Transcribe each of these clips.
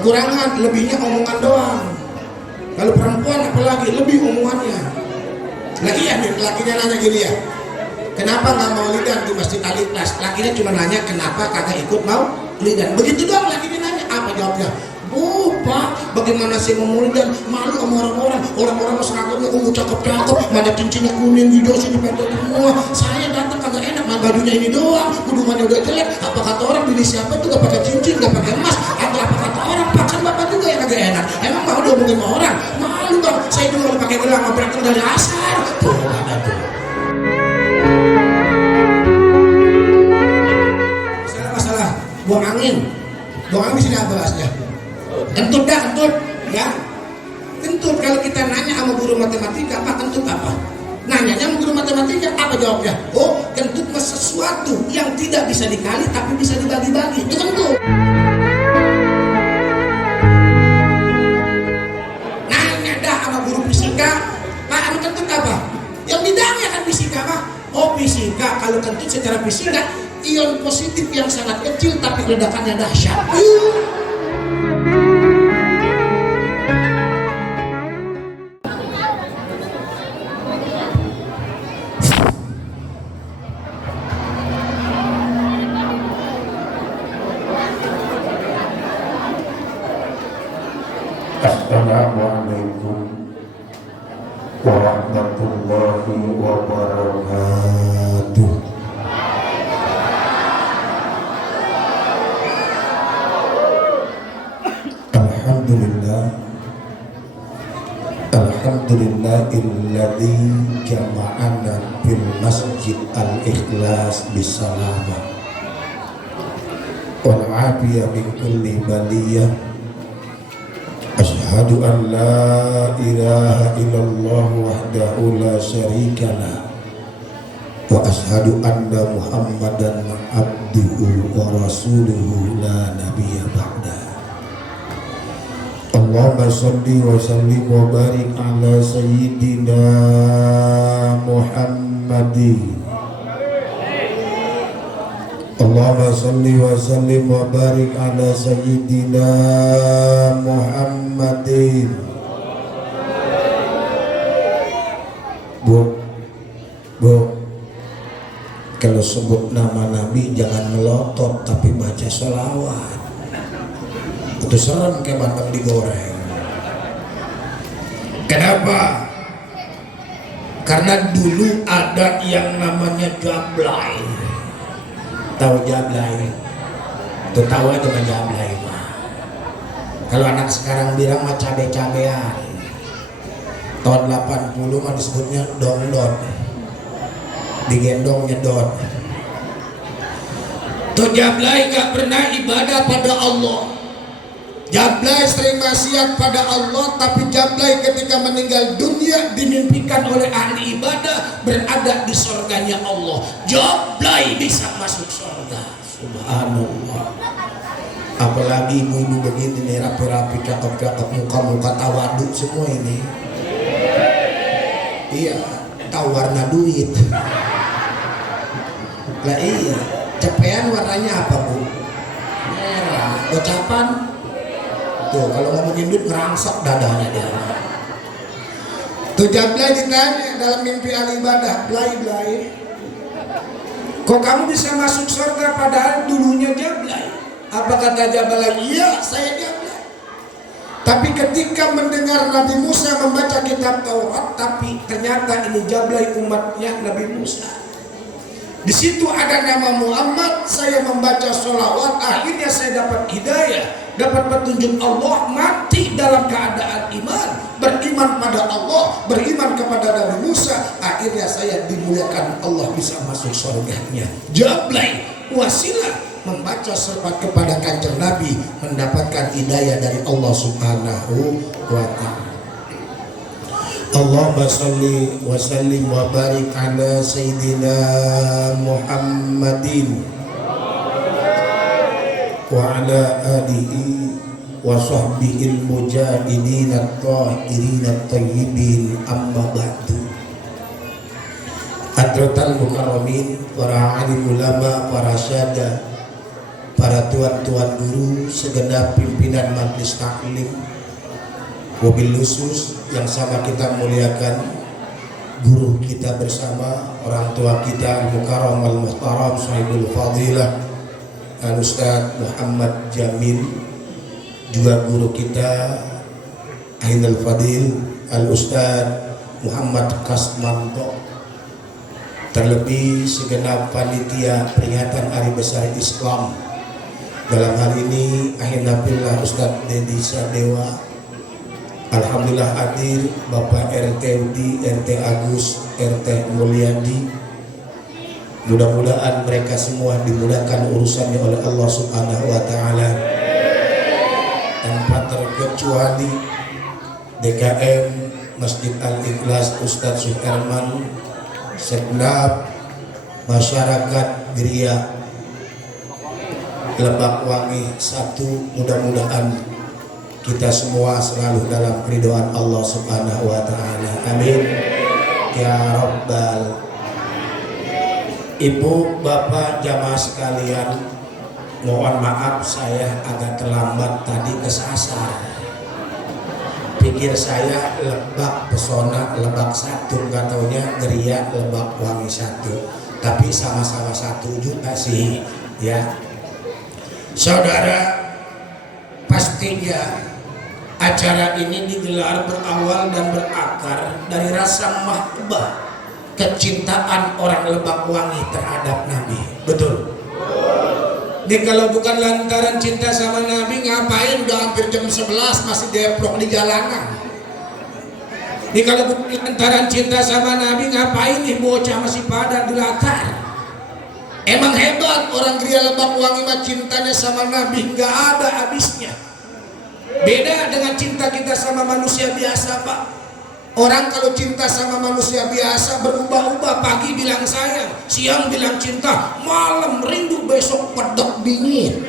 Kekurangan, lebihnya omongan doang. Kalau perempuan apalagi lebih omongannya. Nah iya nih, lakinya nanya gini ya, kenapa nggak mau lidan di masjid Al-Ikhlas? Lakinya cuma nanya kenapa kagak ikut mau lidan. Begitu doang lakinya nanya. Apa jawabnya? Oh Pak, bagaimana sih mau lidan? Malu sama orang-orang. Orang-orang seragamnya cakep-cakep, mana cincinnya kuning, hijau sini pendek semua. Saya datang kagak enak, bajunya ini doang, kudumannya udah jelek. Apa kata orang pilih siapa tuh gak pakai cincin, gak pakai emas? Atau apa kata orang pakai bapak juga yang kagak enak? Emang mau diomongin sama orang? Malu Bang, saya juga kalau pakai gelang berangkat dari asar. Tuh ada tuh. Masalah buang angin. Buang angin di sini apa bahasnya? Kentut dah, kentut ya. Kentut, kalau kita nanya sama guru matematika, Pak kentut apa? Nanyanya sama guru matematika, apa jawabnya? Oh, kentut mah sesuatu yang tidak bisa dikali tapi bisa dibagi-bagi. Itu kentut. Nanya dah sama guru fisika, Pak kentut apa? Yang bidangnya kan fisika, Pak. Oh, fisika, kalau kentut secara fisika ion positif yang sangat kecil tapi ledakannya dahsyat. Assalamualaikum warahmatullahi wabarakatuh. Alhamdulillahilladzi jama'ana fil masjid al-ikhlas bisalamah wal afiyah min kulli baliyah. Asyhadu an la ilaha illallah wahdahu la syarikalah wa asyhadu anna Muhammadan abduhu wa rasuluhu la nabiyya ba'da. Allahumma shalli wa sallim wa barik ala sayyidina Muhammadin. Allahumma salli wa sallim wa barik ala sayyidina Muhammadin. Bu, kalau sebut nama Nabi jangan melotot tapi baca sholawat. Itu serem kayak batang digoreng. Kenapa? Karena dulu ada yang namanya jablay. Tahu jablay? Itu tahu aja mah jablay mah. Kalau anak sekarang bilang mah cabe-cabean. Tahun 80 mah disebutnya dongdon. Digendong nyedot. Tuh jablay gak pernah ibadah pada Allah. Jablay sering maksiat pada Allah, tapi jablay ketika meninggal dunia dimimpikan oleh ahli ibadah berada di surganya Allah. Jablay bisa masuk surga. Subhanallah. Apalagi ibu-ibu begini nih, rapi-rapi, cakep-cakep, muka-muka tawadu semua ini. Iya, tawarna duit. Lah iya, cepean warnanya apa Bu? Merah. Gocapan? Tuh kalau ngomongin duit ngerangsek dadanya dia. Tuh jablay ditanya dalam mimpi ahli ibadah, blay, kok kamu bisa masuk surga padahal dulunya jablay? Apa kata jablay? Iya, saya jablay. Tapi ketika mendengar Nabi Musa membaca kitab Taurat, tapi ternyata ini jablay umatnya Nabi Musa. Di situ ada nama Muhammad, saya membaca sholawat, akhirnya saya dapat hidayah, dapat petunjuk Allah, mati dalam keadaan iman, beriman pada Allah, beriman kepada Nabi Musa, akhirnya saya dimuliakan Allah bisa masuk surganya. Jablay wasilah membaca selawat kepada kanjeng Nabi, mendapatkan hidayah dari Allah Subhanahu wa ta'ala. Allahumma salli wa sallim wa barik ala sayyidina Muhammadin wa ala alihi wa sahbihi al-mujahidin at-tahirin at-tayyibin, amma ba'du. Hadratal mukarramin, para alim ulama, para syada, para para tuan-tuan guru, segenap pimpinan majelis taklim, wabil khusus yang sama kita muliakan guru kita bersama, orang tua kita al-mukarram al-muhtaram sahibul fadilah al-ustaz Muhammad Jamil, juga guru kita Ainul Fadil al-ustaz Muhammad Kasmanto, terlebih segenap panitia peringatan Hari Besar Islam, dalam hal ini Ahinapillah Ustadz Dedi Sadewa, alhamdulillah hadir Bapak RT Udi, RT Agus, RT Mulyadi. Mudah-mudahan mereka semua dimudahkan urusannya oleh Allah Subhanahu wa taala. Tanpa terkecuali DKM Masjid Al-Ikhlas Ustadz Suherman, segenap masyarakat Geria Lebak Wangi 1, mudah-mudahan kita semua selalu dalam keridhaan Allah Subhanahu wa taala. Amin ya rabbal. Ibu bapak jamaah sekalian, mohon maaf saya agak terlambat tadi, kesasar. Pikir saya Lebak Pesona Lebak 1, nggak taunya Geria Lebak Wangi 1, tapi sama-sama 1 juga sih ya. Saudara, pastinya acara ini digelar berawal dan berakar dari rasa mahabbah, kecintaan orang Lebak Wangi terhadap Nabi. Betul? Ini kalau bukan lantaran cinta sama Nabi, ngapain udah hampir jam 11 masih deprok di jalanan? Ini kalau bukan lantaran cinta sama Nabi, ngapain nih bocah masih pada di latar? Emang hebat orang Geria Lebak Wangi mah, cintanya sama Nabi nggak ada habisnya. Beda dengan cinta kita sama manusia biasa, Pak. Orang kalau cinta sama manusia biasa berubah-ubah, pagi bilang sayang, siang bilang cinta, malam rindu, besok pedok dingin.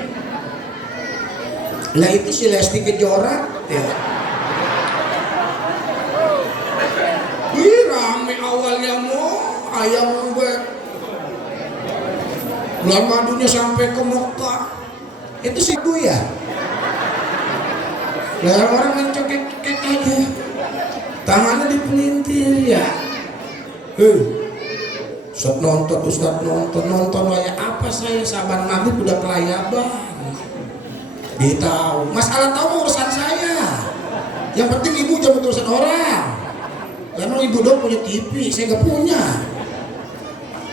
Lah itu si Lesti Kejora ya. Ih, rame awalnya mau ayam gue, bulan madunya sampai ke Mekah. Itu si ya. Lah orang main cokek-cokek aja, tangannya dipelintir ya. Ustaz nonton kayak apa, saya sahabat Nabi udah kelayaban. Dia tahu, masalah tahu urusan saya. Yang penting ibu jangan urusan orang. Emang ibu dong punya TV, saya nggak punya.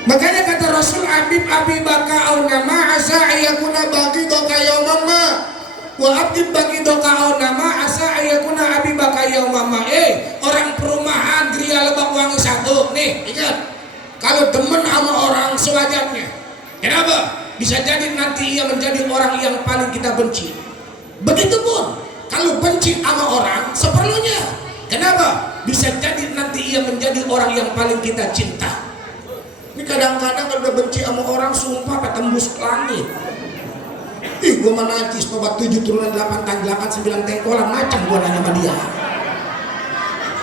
Makanya kata Rasul, Abi baka au nama asa ayakuna bagi doka yaumama wa abdi bagi doka au nama asa ayakuna abi baka yaumama. Orang perumahan Geria Lebak Wangi 1 nih, ingat, kalau demen sama orang sewajarnya. Kenapa? Bisa jadi nanti ia menjadi orang yang paling kita benci. Begitupun kalau benci sama orang seperlunya. Kenapa? Bisa jadi nanti ia menjadi orang yang paling kita cinta. Ini kadang-kadang kalau udah benci sama orang, sumpah tembus ke langit. Ih, gua mah najis, tobat 7 turunan 8 tanglakan 9 tengkolan, macam gua nanya sama dia.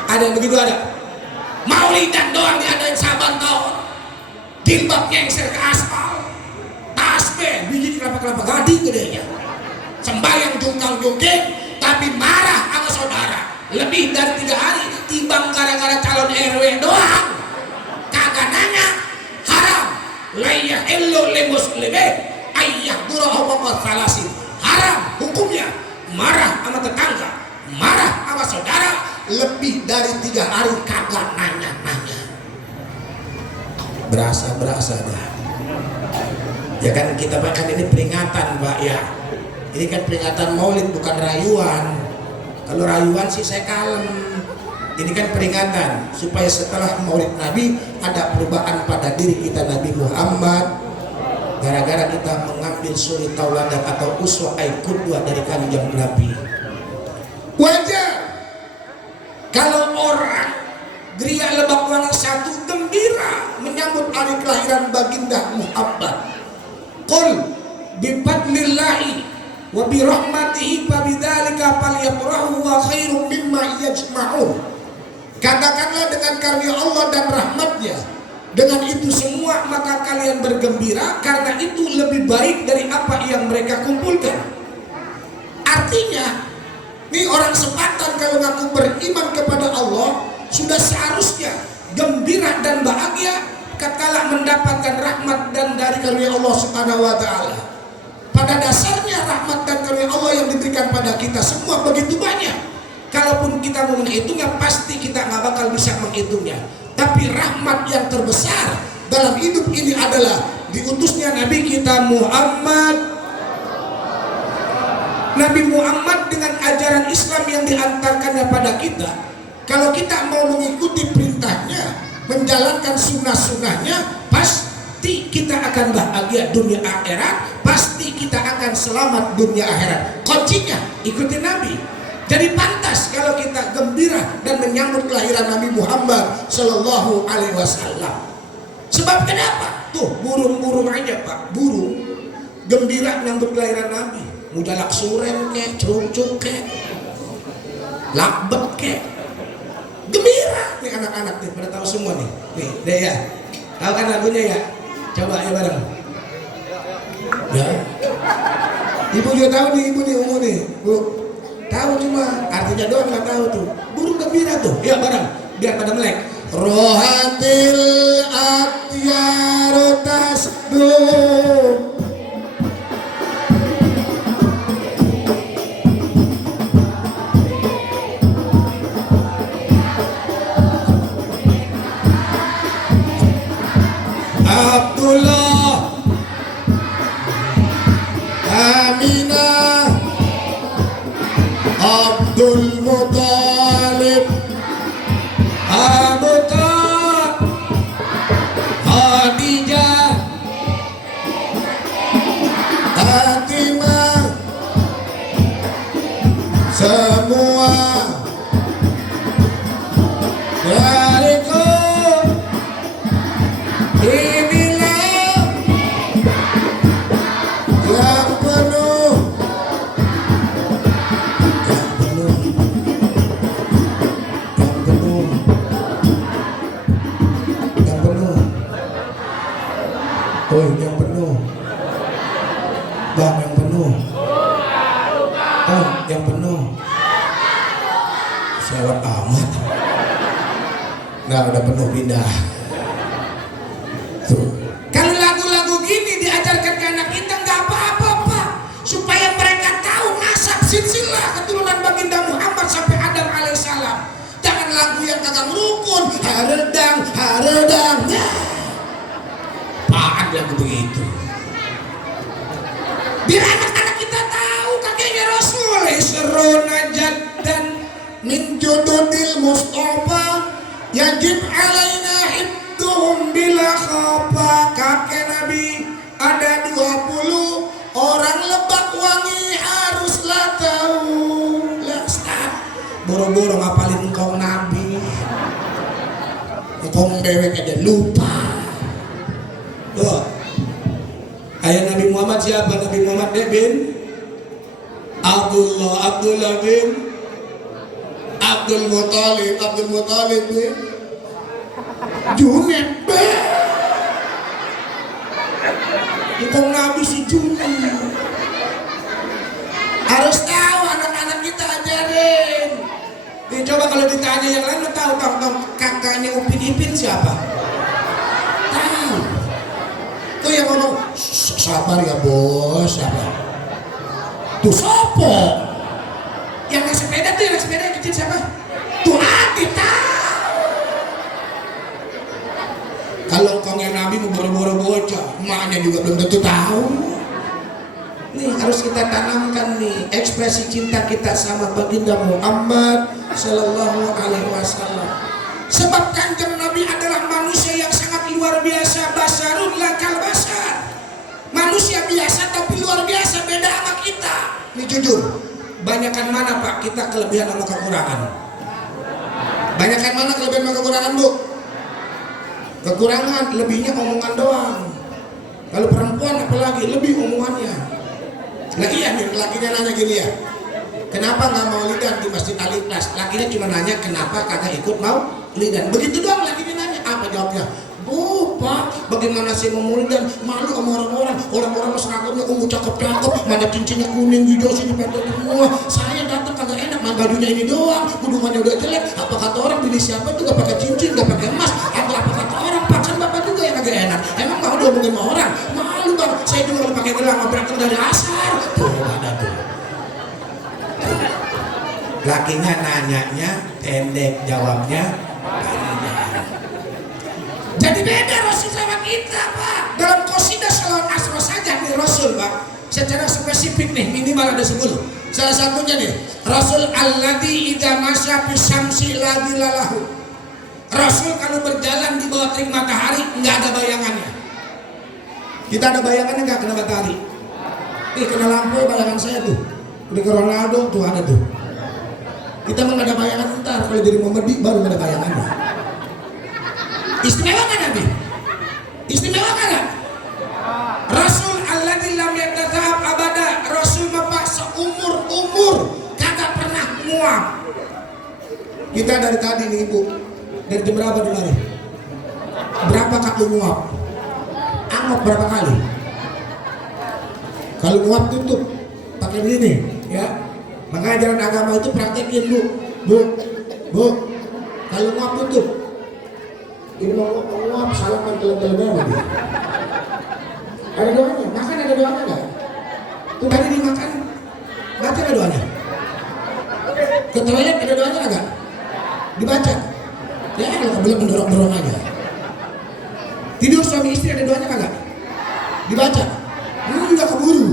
Ada yang begitu ada? Maulidan doang diadain saban tahun, jilbab ngengser ke aspal, tasbih biji kelapa gading gedenya, sembahyang jungkang-jungking, tapi marah sama saudara lebih dari 3 hari, timbang gara-gara calon RW doang. Kagak nanya. Haram layah elu lemus lebe ayah durah pokok salasin. Haram hukumnya marah sama tetangga, marah sama saudara lebih dari 3 hari, kagak nanya-nanya. Berasa dah ya kan. Kita bahkan ini peringatan, Pak ya, ini kan peringatan maulid bukan rayuan. Kalau rayuan sih saya kalem. Ini kan peringatan supaya setelah maulid Nabi ada perubahan pada diri kita Nabi Muhammad, gara-gara kita mengambil suri tauladan atau uswah qudwah dari kanjeng Nabi. Wajar kalau orang Geria Lebak Wangi 1 gembira menyambut hari kelahiran baginda Muhammad. Qul bifadlillahi wa birahmatihi fabidzalika falyafrahu wa khairum mimma yajma'un. Katakanlah dengan karunia Allah dan rahmatnya Dengan itu semua maka kalian bergembira, karena itu lebih baik dari apa yang mereka kumpulkan. Artinya, nih orang sepadan kalau ngaku beriman kepada Allah sudah seharusnya gembira dan bahagia tatkala mendapatkan rahmat dan dari karunia Allah Subhanahu wa taala. Pada dasarnya rahmat dan karunia Allah yang diberikan pada kita semua begitu banyak. Kalaupun kita mau menghitungnya, pasti kita nggak bakal bisa menghitungnya. Tapi rahmat yang terbesar dalam hidup ini adalah diutusnya Nabi kita Muhammad. Nabi Muhammad dengan ajaran Islam yang diantarkannya pada kita. Kalau kita mau mengikuti perintahnya, menjalankan sunnah-sunnahnya, pasti kita akan bahagia dunia akhirat, pasti kita akan selamat dunia akhirat. Kuncinya ikuti Nabi. Jadi pantas kalau kita gembira dan menyambut kelahiran Nabi Muhammad Sallallahu Alaihi Wasallam. Sebab kenapa? Tuh burung-burung aja Pak, burung gembira menyambut kelahiran Nabi. Mujalak suren kek, cerucuk kek, lakbet kek, gembira nih anak-anak nih, pada tahu semua nih deh ya, tahu kan lagunya ya, coba ya bareng ya, ibu juga tahu nih, ibu nih, umur nih bu, tahu cuma artinya doang nggak tahu tuh, burung gembira tuh, ya bareng biar pada melek. Rohatil atyaru tasduh Abdullah, Aminah, Abdul Muttalib, Abu Talib, Khadijah, Fatimah, semua dariku. Oh, yang penuh. Bang, yang penuh. Oh, yang penuh. Sewot amat. Nah, udah penuh pindah. Tuh. Kalau lagu-lagu gini diajarkan ke anak kita nggak apa-apa, Pak. Supaya mereka tahu nasab silsilah keturunan baginda Muhammad sampai Adam alaihissalam. Jangan lagu yang kagak merukun, haredang, haredang. Ya. Apaan lagu begitu? Biar anak-anak kita tahu kakeknya Rasul Isrona jaddan min jududil Mustafa yajib alaina hibduhum bila khapa. Kakek Nabi ada 20 orang Lebak Wangi, haruslah tahu. Lah Ustaz, boro-boro ngapalin engkau Nabi, engkau mbewek aja lupa. Tuh, ayah Nabi Muhammad siapa? Nabi Muhammad bin Abdullah bin Abdul Muttalib bin Junaid bin Engkau Nabi si Junaid. Harus tahu anak-anak kita ajarin. Nih, coba kalau ditanya yang lain, lo tahu kakaknya Upin Ipin siapa? Tahu. Tuh yang ngomong sabar ya bos, sabar. Tuh sopo? Yang naik sepeda tuh, yang naik sepeda yang kecil siapa? Tuh Adit tahu. Kalau kongnya Nabi mau boro-boro bocah, emaknya juga belum tentu tahu. Nih harus kita tanamkan nih ekspresi cinta kita sama baginda Muhammad Sallallahu Alaihi Wasallam. Sebab kanjeng Nabi adalah manusia yang sangat luar biasa, basarun lakal basar. Manusia biasa tapi luar biasa, beda sama kita. Ini jujur, banyakan mana Pak kita kelebihan sama kekurangan? Banyakan mana kelebihan sama kekurangan Bu? Kekurangan, lebihnya omongan doang. Kalau perempuan apalagi lebih omongannya. Nah iya nih, lakinya nanya gini ya, kenapa nggak mau lidan di Masjid Al Ikhlas? Lakinya cuma nanya kenapa kagak ikut mau lidan. Begitu doang lakinya nanya, apa jawabnya, "Bu, Pak, bagaimana saya memulihkan? Malu sama orang-orang. Orang-orang seragamnya ungu cakep-cakep, mana cincinnya kuning, hijau, sini pendek semua. Saya datang kagak enak, mana bajunya ini doang, hubungannya udah jelek. Apa kata orang pilih siapa itu gak pakai cincin, gak pakai emas? Atau apa kata orang, pakan bapak juga yang agak enak. Emang mau diomongin sama orang? Malu bang, saya juga kalau pakai gelang berangkat dari asar." Tuh ada tuh. Lakinya nanyanya pendek, jawabnya panjang. Jadi beda Rasul sama kita, Pak. Dalam qasidah salawat asro saja nih Rasul, Pak, secara spesifik nih minimal ada 10. Salah satunya nih, Rasul alladzi idza masya fi syamsi la dilalahu. Rasul kalau berjalan di bawah terik matahari nggak ada bayangannya. Kita ada bayangannya nggak kena matahari? Kena lampu bayangan saya tuh. Udah ke Ronaldo tuh ada tuh. Kita mah nggak ada bayangan, ntar kalau jadi Muhammadi baru ada bayangannya. Istimewa kan Nabi? Istimewa kan? Rasul alladzi lam yatazahab abada. Rasul bapak seumur-umur kagak pernah muak. Kita dari tadi nih Ibu, dari jam berapa di lari? Berapa kali muak? Angop berapa kali? Kalau muak tutup pakai begini ya. Makanya jalan agama itu praktekin Bu. Kalau muak tutup. Ini mau nguap salaman telan-telannya dia. Ada doanya, makan ada doanya nggak? Tuh tadi dimakan, baca ada doanya. Ke toilet ada doanya nggak? Dibaca. Ya kalau belum mendorong-dorong aja. Tidur suami istri ada doanya kagak? Dibaca. Nggak keburu.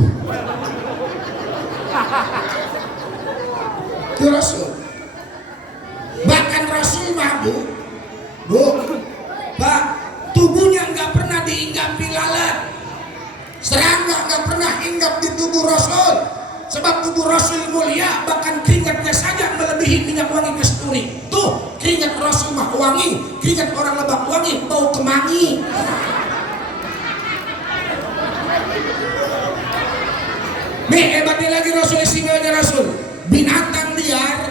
Itu Rasul. Bahkan Rasul mah Bu, Pak, tubuhnya nggak pernah diinggapi lalat. Serangga nggak pernah hinggap di tubuh Rasul. Sebab tubuh Rasul mulia, bahkan keringatnya saja melebihi minyak wangi kasturi. Tuh, keringat Rasul mah wangi, keringat orang Lebak wangi, bau kemangi. Nih hebatnya lagi Rasul, istimewanya Rasul. Binatang liar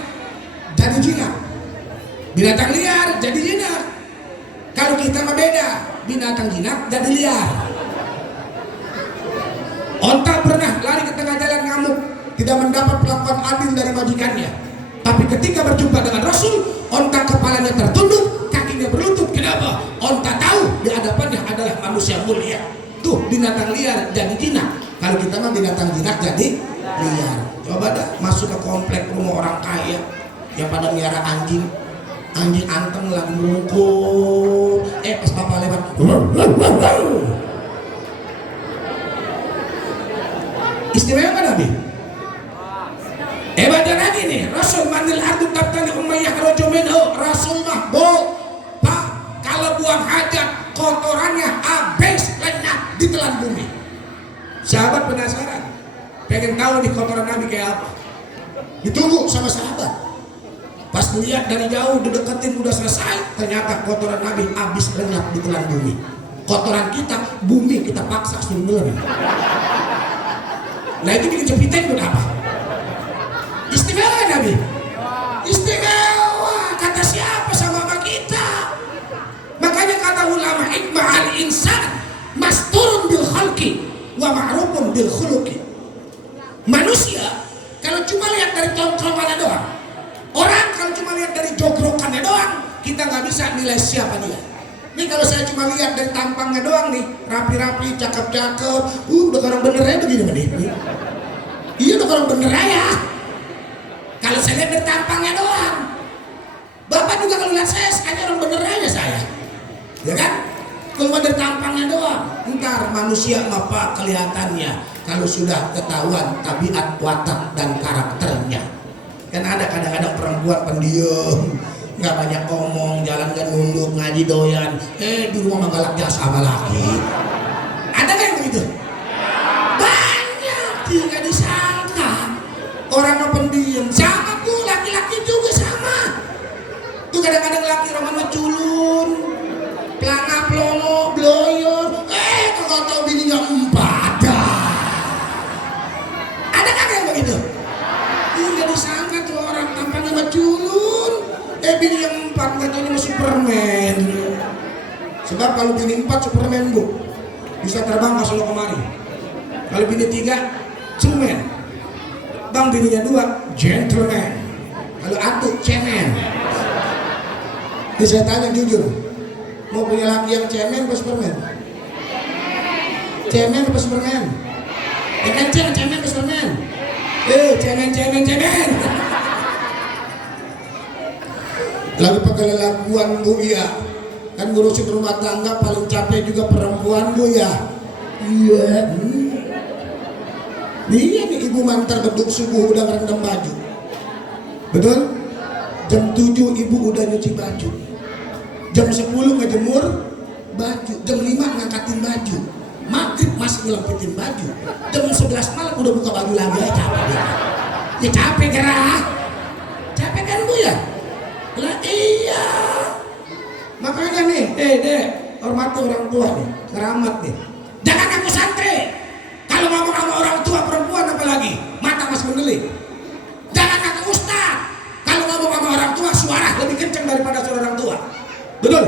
jadi jinak. Binatang liar jadi jinak. Kalau kita mah beda, binatang jinak jadi liar. Onta pernah lari ke tengah jalan ngamuk, tidak mendapat perlakuan adil dari majikannya. Tapi ketika berjumpa dengan Rasul, onta kepalanya tertunduk, kakinya berlutut. Kenapa? Onta tahu di hadapannya adalah manusia mulia. Tuh binatang liar jadi jinak. Kalau kita mah binatang jinak jadi liar. Coba dah masuk ke komplek rumah orang kaya yang pada miara anjing anteng lagi merungkul, pas bapak lewat istimewa kan Nabi? Hebatnya lagi nih Rasul manil ardu tabtali umayyah rojomenho. Rasul mah Pak, kalau buang hajat kotorannya habis lenyap ditelan bumi. Sahabat penasaran, pengen tahu nih kotoran Nabi kayak apa. Ditunggu sama sahabat. Pas melihat dari jauh, dideketin udah selesai, ternyata kotoran Nabi habis lenyap ditelan bumi. Kotoran kita, bumi kita paksa suruh nelen. Nah itu bikin jepitan buat apa? Istimewa Nabi? Istimewa, kata siapa sama kita? Makanya kata ulama, ikma'al insan masturun bil khalqi wa ma'rufun bil khuluqi. Manusia kalau cuma lihat dari tongkrongannya doang, orang kalau cuma lihat dari jogrokannya doang, kita nggak bisa nilai siapa dia. Nih kalau saya cuma lihat dari tampangnya doang nih, rapi-rapi, cakep-cakep, udah orang bener aja begini nih. Iya udah orang bener aja. Kalau saya lihat dari tampangnya doang, bapak juga kalau lihat saya hanya orang bener aja saya, ya kan? Kalau dari tampangnya doang, ntar manusia apa kelihatannya kalau sudah ketahuan tabiat, watak dan karakternya. Kan ada kadang-kadang perempuan pendiam, nggak banyak ngomong, jalan kan nunduk, ngaji doyan, di rumah menggalak jasa sama laki. Ada kan yang begitu? Banyak, tidak disangka. Orang mau pendiam, sama tuh laki-laki juga sama. Tuh kadang-kadang laki orang culun, pelangap longo, bloyor, kagak tahu bininya 4. Ada kan yang begitu? Tidak disangka tuh orang tampangnya culun, bini yang 4 katanya masih permen. Sebab kalau bini 4 Superman bu, bisa terbang ke Solo kemari. Kalau bini 3 Superman, bang bininya 2 gentleman. Kalau atu cemen. Ini saya tanya jujur, mau punya laki yang cemen apa Superman? Cemen apa Superman? Ya kan cemen apa Superman? Cemen. Lalu pakai lelakuan bu ya, kan ngurusin rumah tangga paling capek juga perempuan bu ya. Iya. Iya nih ibu mantar beduk subuh udah ngerendam baju. Betul? Jam 7 ibu udah nyuci baju. Jam 10 ngejemur baju. Jam 5 ngangkatin baju. Maghrib masih ngelempitin baju. Jam 11 malam udah buka baju lagi. Capek dia. Ya capek gerah. Capek kan bu ya? Lah iya. Makanya nih, dek, hormati orang tua nih, keramat nih. Jangan aku santri. Kalau ngomong sama orang tua perempuan apalagi, mata masih mendelik. Jangan aku ustaz. Kalau ngomong sama orang tua suara lebih kencang daripada suara orang tua. Betul?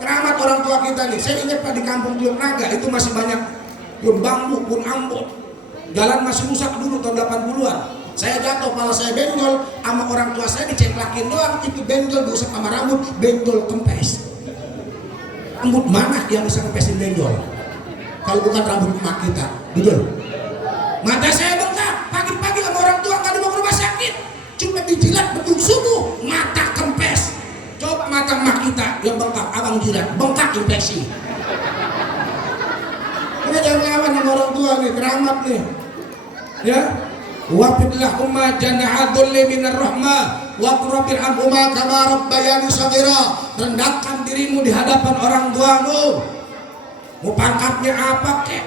Keramat orang tua kita nih. Saya ingat Pak di kampung Tulung Naga itu masih banyak pun bambu, pun ambon. Jalan masih rusak dulu tahun 80-an. Saya jatuh, kepala saya benjol, sama orang tua saya diceplakin doang, itu benjol diusap sama rambut, benjol kempes. Rambut mana yang bisa kempesin benjol? Kalau bukan rambut emak kita, betul? Mata saya bengkak, pagi-pagi sama orang tua nggak dibawa ke rumah sakit, cuma dijilat beduk subuh, mata kempes. Coba mata emak kita yang bengkak, abang jilat, bengkak infeksi. Kita jangan lawan sama orang tua nih, keramat nih, ya. Wafidlah umma janahadulli minar rahmah wa qurrabil amhuma kama rabbayani shaghira. Rendahkan dirimu di hadapan orang tuamu. Mau pangkatnya apa kek?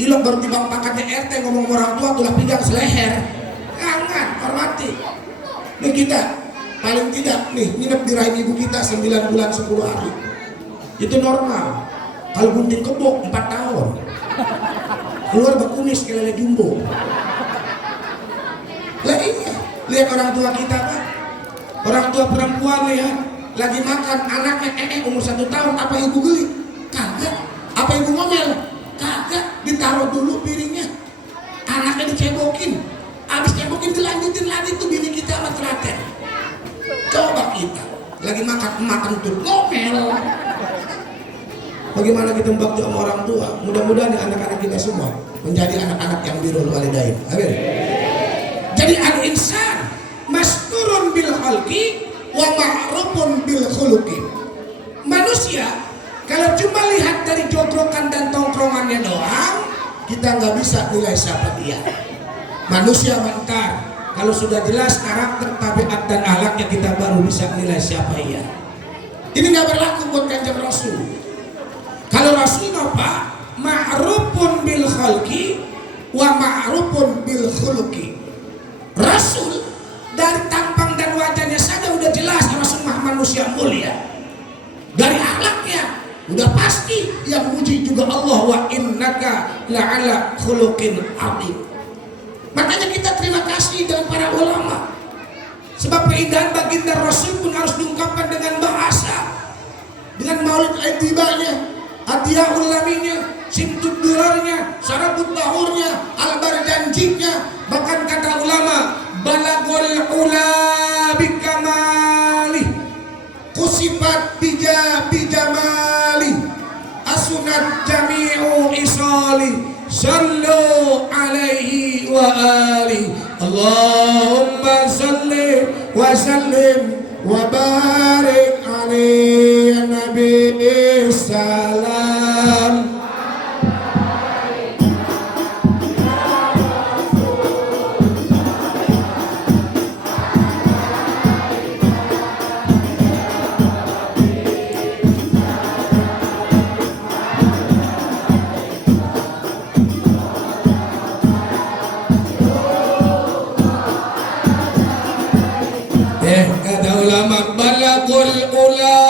Ilok baru timbang pangkatnya RT ngomong orang tua tulah pinggang seleher. Jangan, hormati. Nih kita paling tidak nih nginep di rahim ibu kita 9 bulan 10 hari. Itu normal. Kalau gunting kebok 4 tahun. Keluar bekumis kayak lele jumbo. Lah iya, lihat orang tua kita Pak, orang tua perempuan ya, lagi makan anaknya umur 1 tahun, apa ibu geli? Kagak. Apa ibu ngomel? Kagak. Ditaruh dulu piringnya, anaknya dicebokin, abis cebokin dilanjutin lagi tuh bini kita sama telaten. Coba kita lagi makan tuh ngomel. Bagaimana kita membakti sama orang tua? Mudah-mudahan anak-anak kita semua menjadi anak-anak yang birrul walidain. Amin. Jadi al-insan masturun bil khalqi wa ma'rufun bil khuluqi. Manusia kalau cuma lihat dari jogrokan dan tongkrongannya doang, kita nggak bisa nilai siapa dia. Manusia mentar kalau sudah jelas karakter, tabiat dan akhlaknya, kita baru bisa nilai siapa ia. Ini nggak berlaku buat Kanjeng Rasul. Kalau Rasul apa? Ma'rufun bil khalqi wa ma'rufun bil khuluqi. Rasul dari tampang dan wajahnya saja udah jelas Rasul manusia mulia. Dari akhlaknya udah pasti yang muji juga Allah, wa innaka la'ala khuluqin azim. Makanya kita terima kasih dengan para ulama. Sebab keindahan baginda Rasul pun harus diungkapkan dengan bahasa, dengan maulid aidibanya, adiyaul laminya, simtud durarnya, sarabut tahurnya, albar janjinya. Bahkan kata ulama, balagul ula bikamali kusifat bijamali asunat jami'u isali sallu alaihi wa ali. Allahumma salli wa sallim wa barik alaihi ya nabi salam. Kata ulama, balagul ula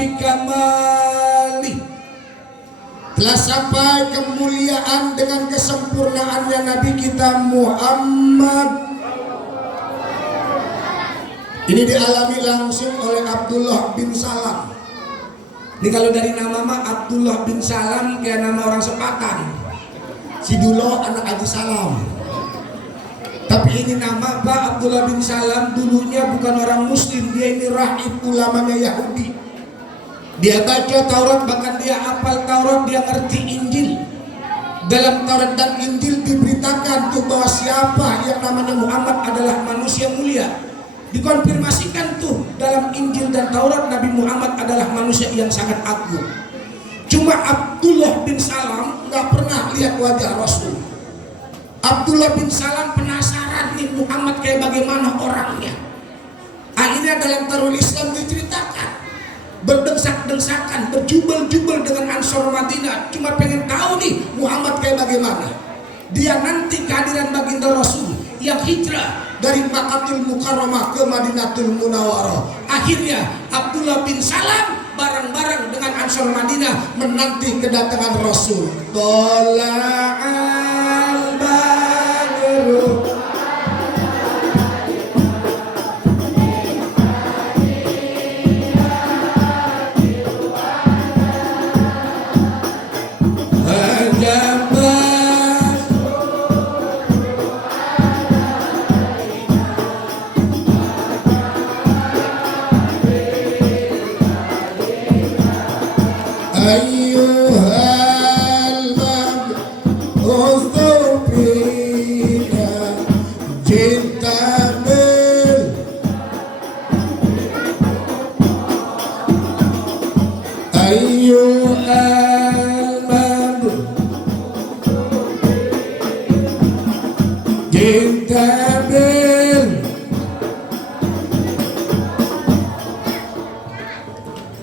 bikamali, telah sampai kemuliaan dengan kesempurnaannya Nabi kita Muhammad. Ini dialami langsung oleh Abdullah bin Salam. Ini kalau dari nama mah Abdullah bin Salam kayak nama orang Sepatan. Si Dulo anak Haji Salam. Tapi ini nama Pak Abdullah bin Salam dulunya bukan orang Muslim, dia ini rahib ulamanya Yahudi. Dia baca Taurat, bahkan dia hafal Taurat, dia ngerti Injil. Dalam Taurat dan Injil diberitakan tuh bahwa siapa yang namanya Muhammad adalah manusia mulia. Dikonfirmasikan tuh dalam Injil dan Taurat Nabi Muhammad adalah manusia yang sangat agung. Cuma Abdullah bin Salam nggak pernah lihat wajah Rasul. Abdullah bin Salam penasaran nih Muhammad kayak bagaimana orangnya. Akhirnya dalam Tarul Islam diceritakan, berdesak-desakan, berjubel-jubel dengan Ansor Madinah, cuma pengen tahu nih Muhammad kayak bagaimana. Dia nanti kehadiran baginda Rasul yang hijrah dari Makkatul Mukarramah ke Madinatul Munawwarah. Akhirnya Abdullah bin Salam bareng-bareng dengan Ansor Madinah menanti kedatangan Rasul. Tola'al badru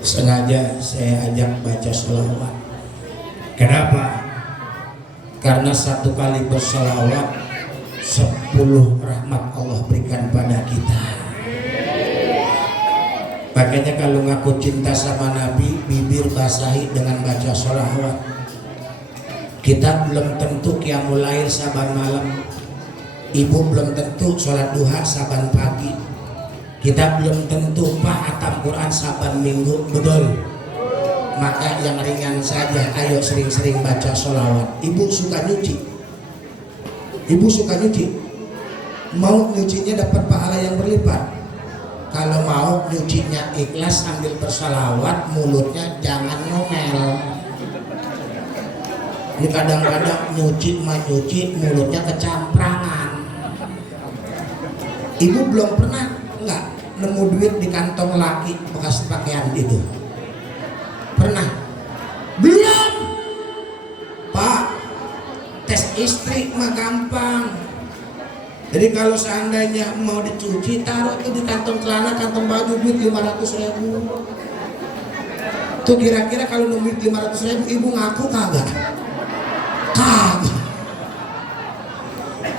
sengaja saya ajak baca sholawat. Kenapa? Karena satu kali bersolawat 10 rahmat Allah berikan pada kita. Makanya kalau ngaku cinta sama Nabi, bibir basahi dengan baca sholawat. Kita belum tentu qiyamul lail saban malam, ibu belum tentu sholat duha saban pagi, kita belum tentu hatam Quran saban minggu, betul. Maka yang ringan saja, ayo sering-sering baca sholawat. Ibu suka nyuci, ibu suka nyuci, mau nyucinya dapat pahala yang berlipat. Kalau mau nyucinya ikhlas sambil bersalawat, mulutnya jangan ngomel. Ini kadang-kadang nyuci mah nyuci, mulutnya kecamprangan. Ibu belum pernah enggak nemu duit di kantong laki bekas pakaian itu? Pernah? Belum. Pak, tes istri mah gampang. Jadi kalau seandainya mau dicuci, taruh tuh di kantong celana, kantong baju, duit 500.000. Tuh kira-kira kalau nemu 500.000, ibu ngaku kagak? Kagak.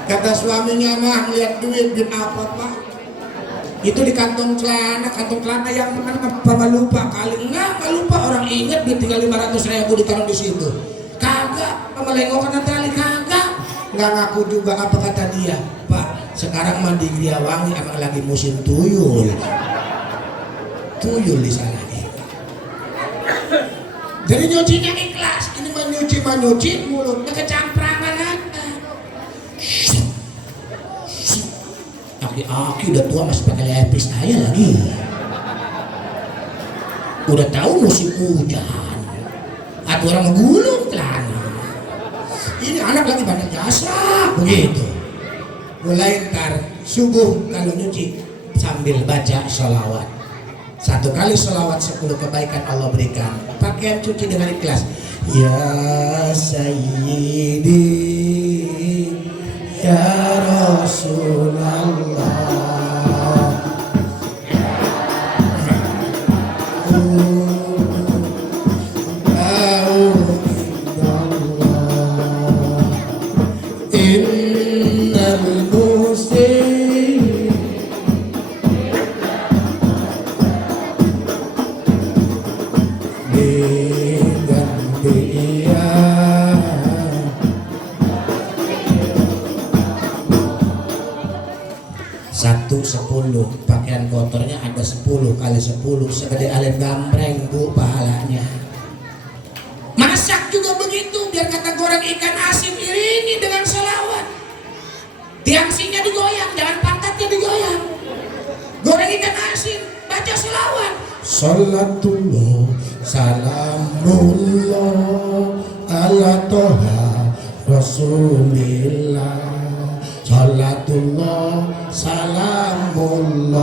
Kata suaminya, mah lihat duit apa Pak? Itu di kantong celana yang mana Bapak lupa kali? Enggak lupa, orang ingat duit tinggal 500.000 ditaruh di situ. Kagak, melengokan tali kagak. Nggak ngaku juga. Apa kata dia? Pak, sekarang mandi Griawangi emang lagi musim tuyul. Tuyul di sana nih. Jadi nyucinya ikhlas. Ini menyuci mulutnya kecamprangan aja. Aki udah tua masih pakai lepis aja lagi. Udah tahu musim hujan, atau orang gulung celana. Ini anak lagi banyak jasa, begitu. Mulai ntar subuh kalau nyuci sambil baca sholawat. 1 kali sholawat 10 kebaikan Allah berikan. Pakaian cuci dengan ikhlas. Ya Sayyidi Ya Rasulullah, 10, pakaian kotornya ada 10 kali 10, segede alen gambreng bu pahalanya. Masak juga begitu, biar kata goreng ikan asin iringi dengan selawat. Tiangsinya digoyang, jangan pantatnya digoyang. Goreng ikan asin, baca selawat. Salatullah, salamullah, ala toha rasulillah. Salatullah, salamullah,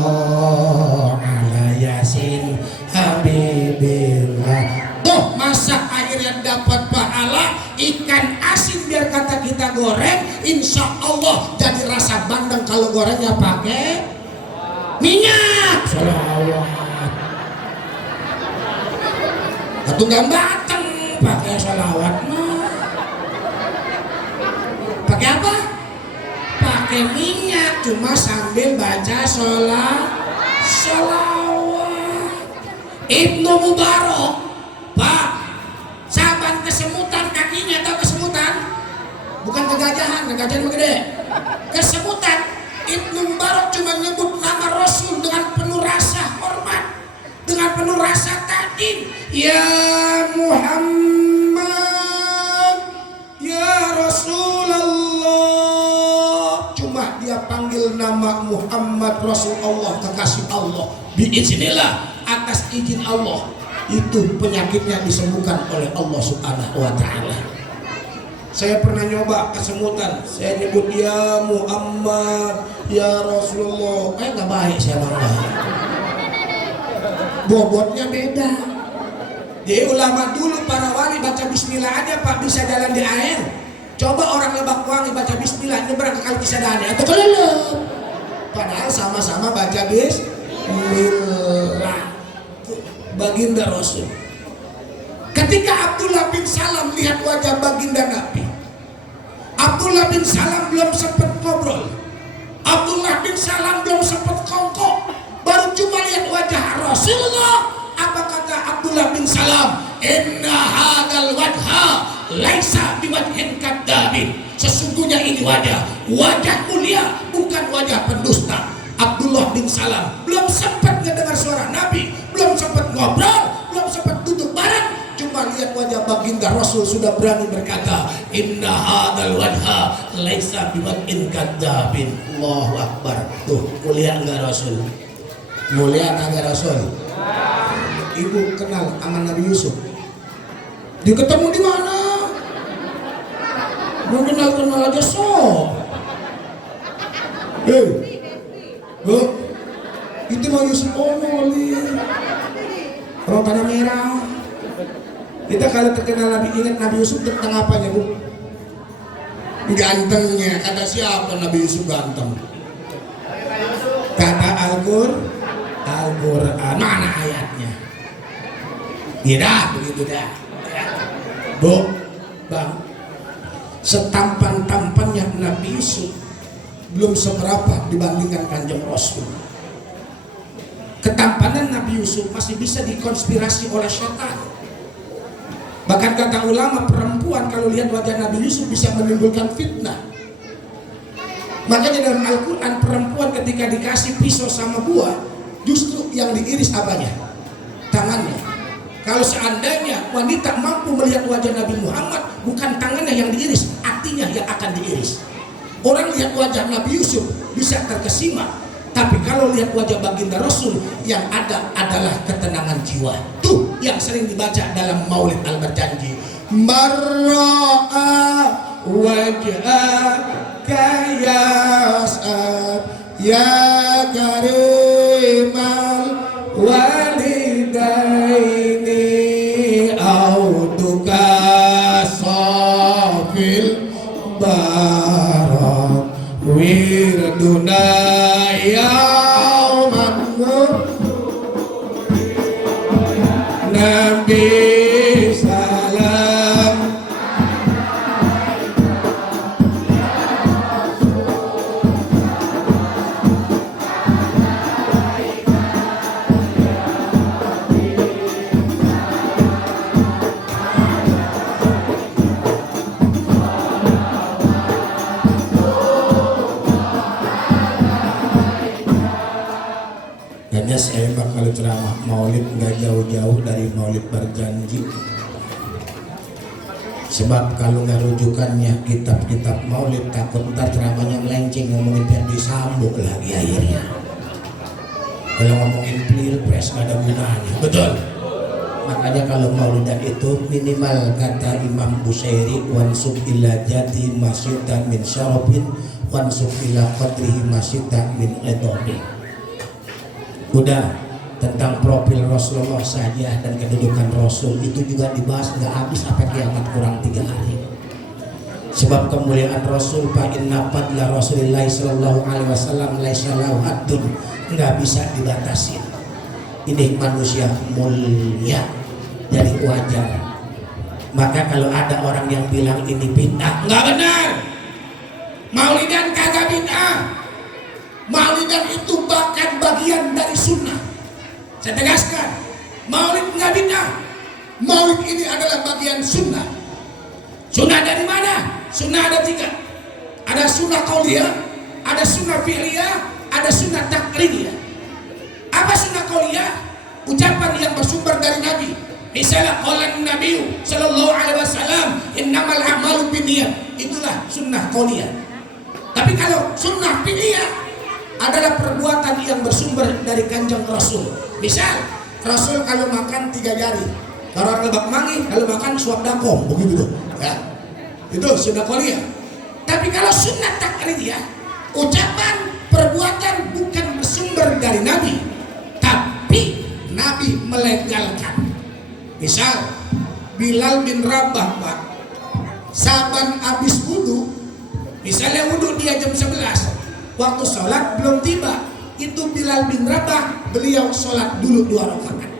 ala yasin habibillah. Tuh masak akhirnya dapat pahala. Ikan asin biar kata kita goreng, insya Allah jadi rasa bandeng kalau gorengnya pakai minyak. Salawat. Atau nggak batang pakai salawat. Pakai apa? Pakai minyak, cuma sambil baca salawat. Ibnu Mubarak, Pak, saban kesemutan kakinya, tahu kesemutan? Bukan kegajahan gede. Kesemutan. Ibnu Mubarak cuma nyebut nama Rasul dengan penuh rasa hormat, dengan penuh rasa takdim. Ya Muhammad, ya Rasulullah. Cuma dia panggil nama Muhammad Rasulullah, kekasih Allah. Biiznillah, atas izin Allah, itu penyakitnya disembuhkan oleh Allah Subhanahu wa Ta'ala. Saya pernah nyoba kesemutan, saya nyebut ya Muhammad, ya Rasulullah, nggak baik saya bangga. Bobotnya beda. Jadi ulama dulu para wali baca bismillah aja Pak bisa jalan di air. Coba orang Lebak Wangi baca bismillah nyebrang ke Kali Cisadane atau kelelep. Padahal sama-sama baca bismillah. Baginda Rasul. Ketika Abdullah bin Salam lihat wajah baginda Nabi, Abdullah bin Salam belum sempat ngobrol, Abdullah bin Salam belum sempat kongkok, baru cuma lihat wajah Rasulullah. Apa kata Abdullah bin Salam? Inna hadal wajha laisa biwajhin kadzabin. Sesungguhnya ini wajah mulia, bukan wajah pendusta. Abdullah bin Salam belum sempat mendengar suara Nabi, belum sempat ngobrol, belum sempat duduk bareng, cuma lihat wajah baginda Rasul sudah berani berkata, Inna hadal wajha laisa biwajhin kadzabin. Allahu Akbar. Tuh, mulia enggak Rasul? Mulia enggak Rasul? Ibu kenal sama Nabi Yusuf? Dia ketemu di mana? Mau kenal aja sok. Bu, itu mau Yusuf Omoli, orang tanah merah. Kita kalau terkenal Nabi, ingat Nabi Yusuf tentang apanya Bu? Gantengnya. Kata siapa Nabi Yusuf ganteng? Kata Al-Quran. Mana ayatnya? Tidak begitu dah. Bu, Bang, setampan-tampannya Nabi Yusuf belum seberapa dibandingkan Kanjeng Rasul. Ketampanan Nabi Yusuf masih bisa dikonspirasi oleh setan. Bahkan kata ulama, perempuan kalau lihat wajah Nabi Yusuf bisa menimbulkan fitnah. Makanya dalam Al-Quran, perempuan ketika dikasih pisau sama buah, justru yang diiris apanya? Tangannya. Kalau seandainya wanita mampu melihat wajah Nabi Muhammad, bukan tangannya yang diiris, hatinya yang akan diiris. Orang lihat wajah Nabi Yusuf bisa terkesima, tapi kalau lihat wajah baginda Rasul, yang ada adalah ketenangan jiwa. Tuh yang sering dibaca dalam Maulid Al-Berjanji. Marra'a wajhaka yas'ab ya karimal walidaini autuka safil barak wirduna yauman Nabi salam. Makanya saya bakal ceramah maulid nggak jauh-jauh dari maulid berjanji. Sebab kalau nggak rujukannya kitab-kitab maulid, takut ntar ceramahnya melenceng ngomongin Ferdi Sambo lagi akhirnya. Kalau ngomongin pilpres nggak ada gunanya, betul. Makanya kalau maulidan itu minimal kata Imam Busairi, wansub ila jati masyita min syarafin wansub ila qadrihi masyita min edoni. Udah tentang profil Rasulullah saja dan kedudukan Rasul itu juga dibahas nggak habis sampai kiamat, kurang 3 hari. Sebab kemuliaan Rasul fa inna fadla Rasulillah sallallahu alaihi wasallam laisa lahu haddun, nggak bisa dibatasi. Ini manusia mulia, jadi wajar. Maka kalau ada orang yang bilang ini bid'ah, nggak benar. Maulidan kagak bid'ah. Maulidan itu bahkan bagian dari sunnah. Saya tegaskan, maulid nggak bid'ah. Maulid ini adalah bagian sunnah. Sunnah dari mana? Sunnah ada 3. Ada sunnah qauliyah, ada sunnah fi'liyah, ada sunnah taqririyah. Apa sunnah qauliyah? Ucapan yang bersumber dari Nabi. Misalnya qala Nabi sallallahu alaihi wasallam, innamal a'malu binniyat. Itulah sunnah qauliyah. Tapi kalau sunnah fi'liyah adalah perbuatan yang bersumber dari kanjeng Rasul. Misal Rasul kalau makan 3 jari, kalau orang Lebak Mangi kalau makan suap dakong, begitu ya. Itu sunnah qauliyah. Tapi kalau sunnah taqririyah, ucapan perbuatan bukan bersumber dari Nabi, tapi Nabi melegalkan. Misal Bilal bin Rabah, Pak, saban habis wudu, misalnya wudu dia jam 11, waktu sholat belum tiba, itu Bilal bin Rabah, beliau sholat dulu 2 rakaat.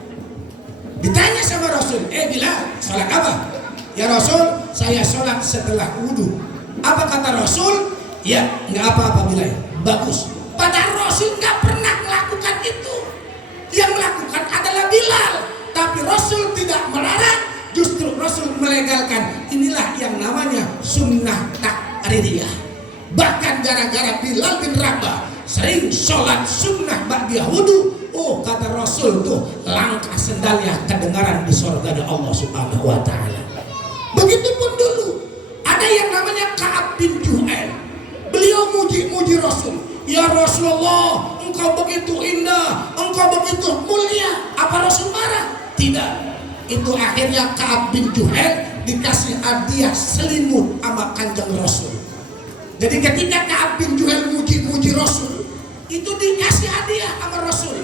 Ditanya sama Rasul, Bilal, sholat apa? Ya Rasul, saya sholat setelah wudu. Apa kata Rasul? Ya, nggak apa-apa Bilal, bagus. Padahal Rasul nggak pernah melakukan itu. Yang melakukan adalah Bilal. Tapi Rasul tidak melarang, justru Rasul melegalkan. Inilah yang namanya sunnah taqririyah. Bahkan gara-gara Bilal bin Rabah sering sholat sunnah ba'diyah wudu, oh kata Rasul tuh langkah sendalnya kedengaran di surga Allah Subhanahu wa ta'ala. Begitupun dulu ada yang namanya Ka'ab bin Juhail, beliau muji-muji Rasul. Ya Rasulullah, engkau begitu indah, engkau begitu mulia, apa Rasul marah? Tidak. Itu akhirnya Ka'ab bin Juhail dikasih hadiah selimut sama kanjeng Rasul. Jadi ketika Ka'ab bin Juhail muji-muji Rasul, itu dikasih hadiah sama Rasul.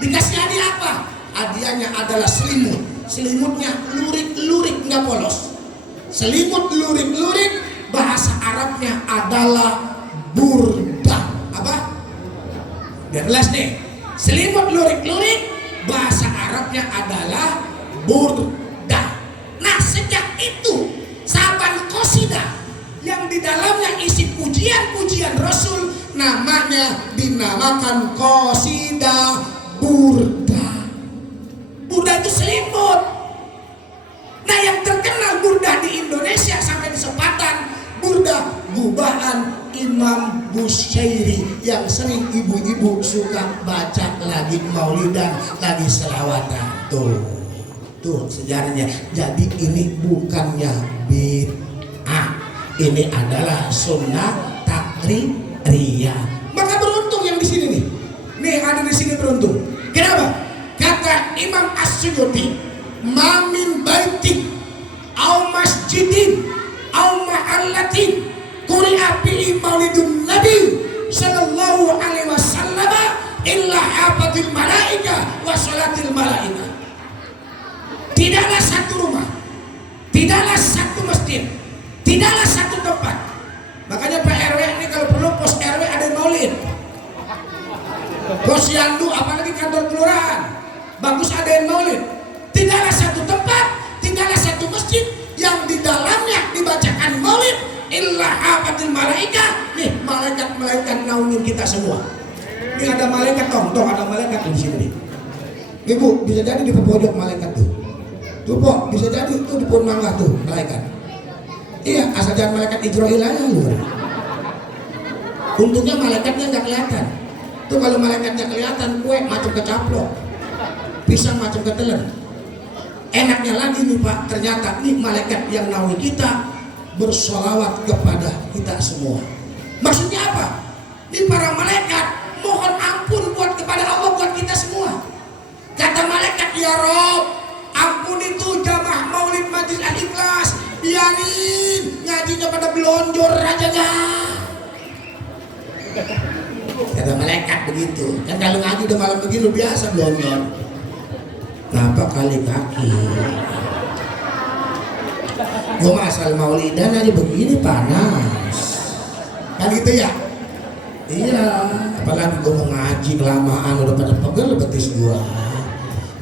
Dikasih hadiah apa? Hadiahnya adalah selimut. Selimutnya lurik-lurik, nggak polos. Selimut lurik-lurik, bahasa Arabnya adalah burdah. Apa? Biar jelas nih. Selimut lurik-lurik, bahasa Arabnya adalah burdah. Nah sejak itu saban qasidah yang di dalamnya isi pujian-pujian Rasul namanya dinamakan qasidah burdah. Burdah itu selimut. Nah yang terkenal burdah di Indonesia sampai di Sepatan, burdah gubahan Imam Busairi yang sering ibu-ibu suka baca lagi maulidan, lagi selawatan. Tuh sejarahnya. Jadi ini bukannya bid'ah, ini adalah sunnah taqririyah. Maka beruntung yang di sini nih. Nih ada di sini beruntung. Kenapa? Kata Imam As-Suyuti, mamin baitin au masjidin au ma'allatin quri'a fi maulidun nabi sallallahu alaihi wasallam illa hafatil malaika wa salatil malaika. Tidaklah satu rumah, tidaklah satu masjid, tidaklah satu tempat. Makanya Pak RW ini kalau perlu pos RW ada maulid, posyandu apalagi kantor kelurahan bagus ada yang maulid. Tidaklah satu tempat, tidaklah satu masjid yang di dalamnya dibacakan maulid illa hafatil malaika. Nih malaikat-malaikat naungin kita semua. Ini ada malaikat tong, ada malaikat di sini. Ibu bisa jadi di pojok malaikat tuh. Tuh Pok, bisa jadi tuh di pohon mangga tuh malaikat. Iya, asal jangan malaikat Ijrail aja lu. Untungnya malaikatnya nggak kelihatan. Tuh kalau malaikatnya kelihatan, kue macam kecaplok, pisang macam ketelen. Enaknya lagi nih Pak, ternyata nih malaikat yang naungi kita bersolawat kepada kita semua. Maksudnya apa? Ini para malaikat mohon ampun kepada Allah buat kita semua. Kata malaikat, ya Rob, ampun itu jamaah maulid majlis al-ikhlas, biarin ngajinya pada belonjor aja dah. Kata malaikat begitu. Kan kalau ngaji udah malam begini biasa belonjor. Kenapa kali kaki? Gue masal maulidan aja begini panas. Kan gitu ya? Iya, apalagi gue mau ngaji kelamaan udah pada pegel betis gue.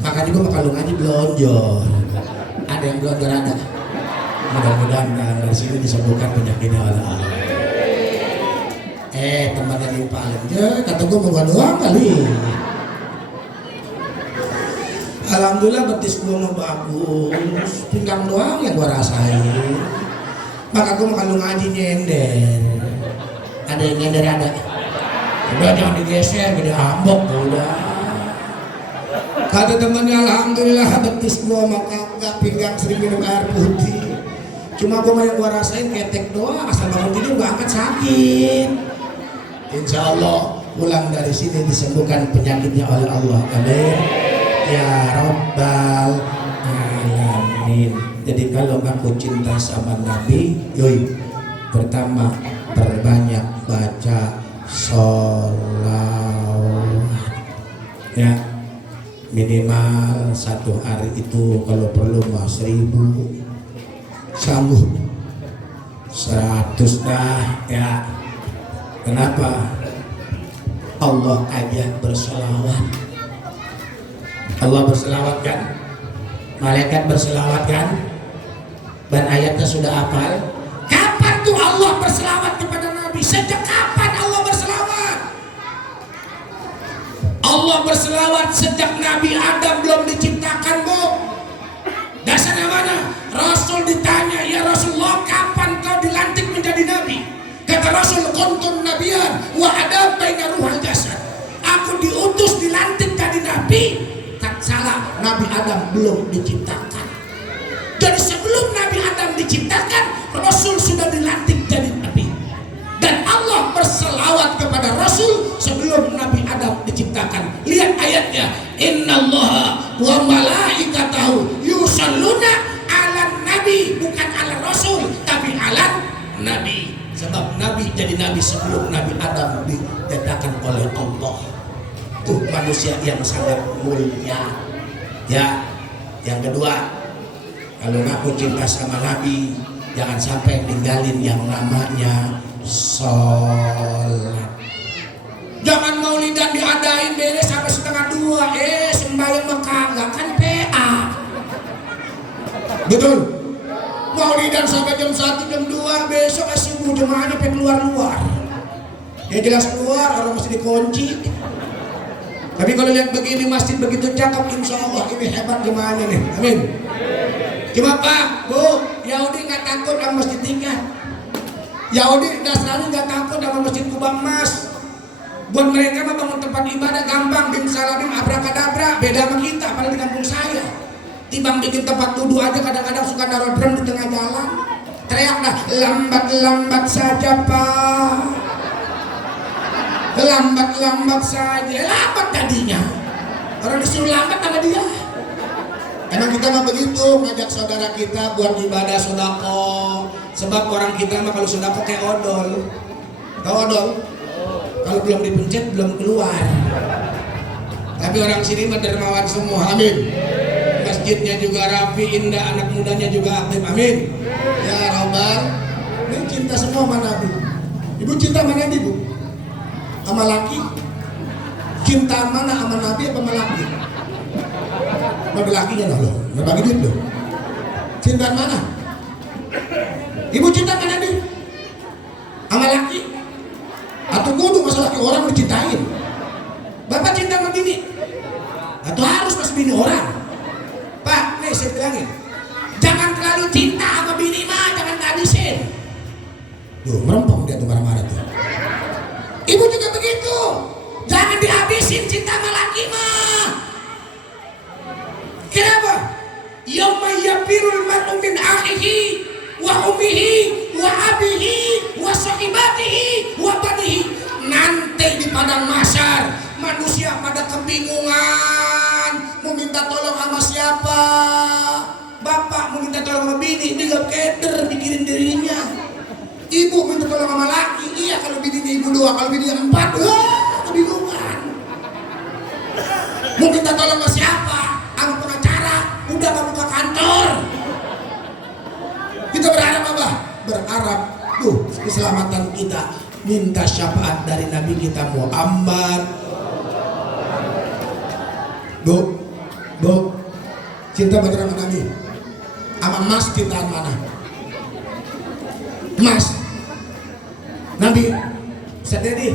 Makanya gue kalau ngaji belonjor. Ada yang belonjor ada. Mudah-mudahan dari sini disembuhkan penyakitnya oleh Allah. Teman dari paling kata gue mau doang kali. Alhamdulillah betis gue mau bagus, pinggang doang yang gue rasain. Maka gue mau kalau ngaji nyender. Ada yang nyender ada. Udah jangan digeser, gede ambok udah. Kata temannya alhamdulillah betis gue mau kagak pinggang sering minum air putih. Cuma gue yang gue rasain ketek doang, asal bangun tidur gue angkat sakit. Insya Allah pulang dari sini disembuhkan penyakitnya oleh Allah. Amin. Ya Rabbal Alamin. Jadi kalau aku cinta sama Nabi, yoi, pertama perbanyak baca sholawat. Ya, minimal satu hari itu kalau perlu mah 1000, sanggup 100 dah ya. Kenapa? Allah aja berselawat. Allah berselawat kan, malaikat berselawat kan, dan ayatnya sudah hafal. Kapan tuh Allah berselawat kepada Nabi? Sejak kapan Allah berselawat? Allah berselawat sejak Nabi Adam belum diciptakan, Bu. Dasarnya mana? Rasul ditanya, ya Rasulullah, kapan kau dilantik menjadi Nabi? Kata Rasul, kuntun nabiyan wa Adam baina ruhal jasad. Aku diutus dilantik jadi Nabi. Salah, Nabi Adam belum diciptakan. Jadi sebelum Nabi Adam diciptakan, Rasul sudah dilantik jadi Nabi. Dan Allah berselawat kepada Rasul sebelum Nabi Adam diciptakan. Lihat ayatnya, innallaha wa malaikatahu yusalluna ala nabi, bukan ala Rasul tapi ala Nabi. Sebab Nabi jadi Nabi sebelum Nabi Adam diciptakan oleh Allah. Tuh manusia yang sangat mulia. Ya, yang kedua, kalau ngaku cinta sama Nabi, jangan sampai ninggalin yang namanya sholat. Jangan maulidan diadain beres sampai 1:30. Sembahyang kagak kan PA. Betul. Maulidan sampai jam 1 jam 2, besok subuh jemaahnya pengen keluar. Ya jelas keluar, orang mesti dikunci. Tapi kalau lihat begini masjid begitu cakep, insya Allah ini hebat jemaahnya nih. Amin. Cuma Pak, Bu, Yahudi nggak takut sama masjid tingkat. Yahudi Nasrani nggak takut sama masjid kubang emas. Buat mereka mah bangun tempat ibadah gampang, bim salamim abrakadabra. Beda sama kita, padahal di kampung saya. Timbang bikin tempat wudhu aja kadang-kadang suka naruh drum di tengah jalan. Teriak dah, lambat-lambat saja Pak. Lambat-lambat saja, lambat tadinya. Orang disuruh lambat sama dia. Emang kita mah begitu, ngajak saudara kita buat ibadah sodako. Sebab orang kita mah kalau sodako kayak odol. Tahu odol? Kalau belum dipencet belum keluar. Tapi orang sini mah dermawan semua, amin. Masjidnya juga rapi, indah, anak mudanya juga aktif, amin. Ya Rabbal, ini cinta semua sama Nabi. Ibu cinta mana ibu? Sama laki? Cinta mana sama Nabi apa sama laki? Bagi lakinya loh, nggak bagi duit loh. Cinta mana? Ibu cinta sama Nabi? Sama laki? Atau kudu masalah laki orang dicintain? Bapak cinta sama bini? Atau harus mas bini orang? Pak, nih saya bilangin, jangan terlalu cinta sama bini mah, jangan kehabisin. Duh, merempong dia tuh marah-marah tuh. Ibu juga begitu. Jangan dihabisin cinta sama laki mah. Kenapa? Yauma yafirul mar'u min akhihi wa ummihi wa abihi wa sahibatihi wa banihi. Nanti di padang mahsyar manusia pada kebingungan mau minta tolong sama siapa. Bapak mau minta tolong sama bini, dia gak keder mikirin dirinya. Ibu minta tolong sama laki, iya kalau bininya ibu dua, kalau bininya empat, kebingungan. Mau minta tolong sama siapa? Sama pengacara, udah gak buka kantor. Kita berharap apa? Berharap keselamatan kita, minta syafaat dari Nabi kita Muhammad. Bu, cinta baca sama Nabi. Sama Mas cintaan mana? Mas, Nabi, Ustaz Dedi,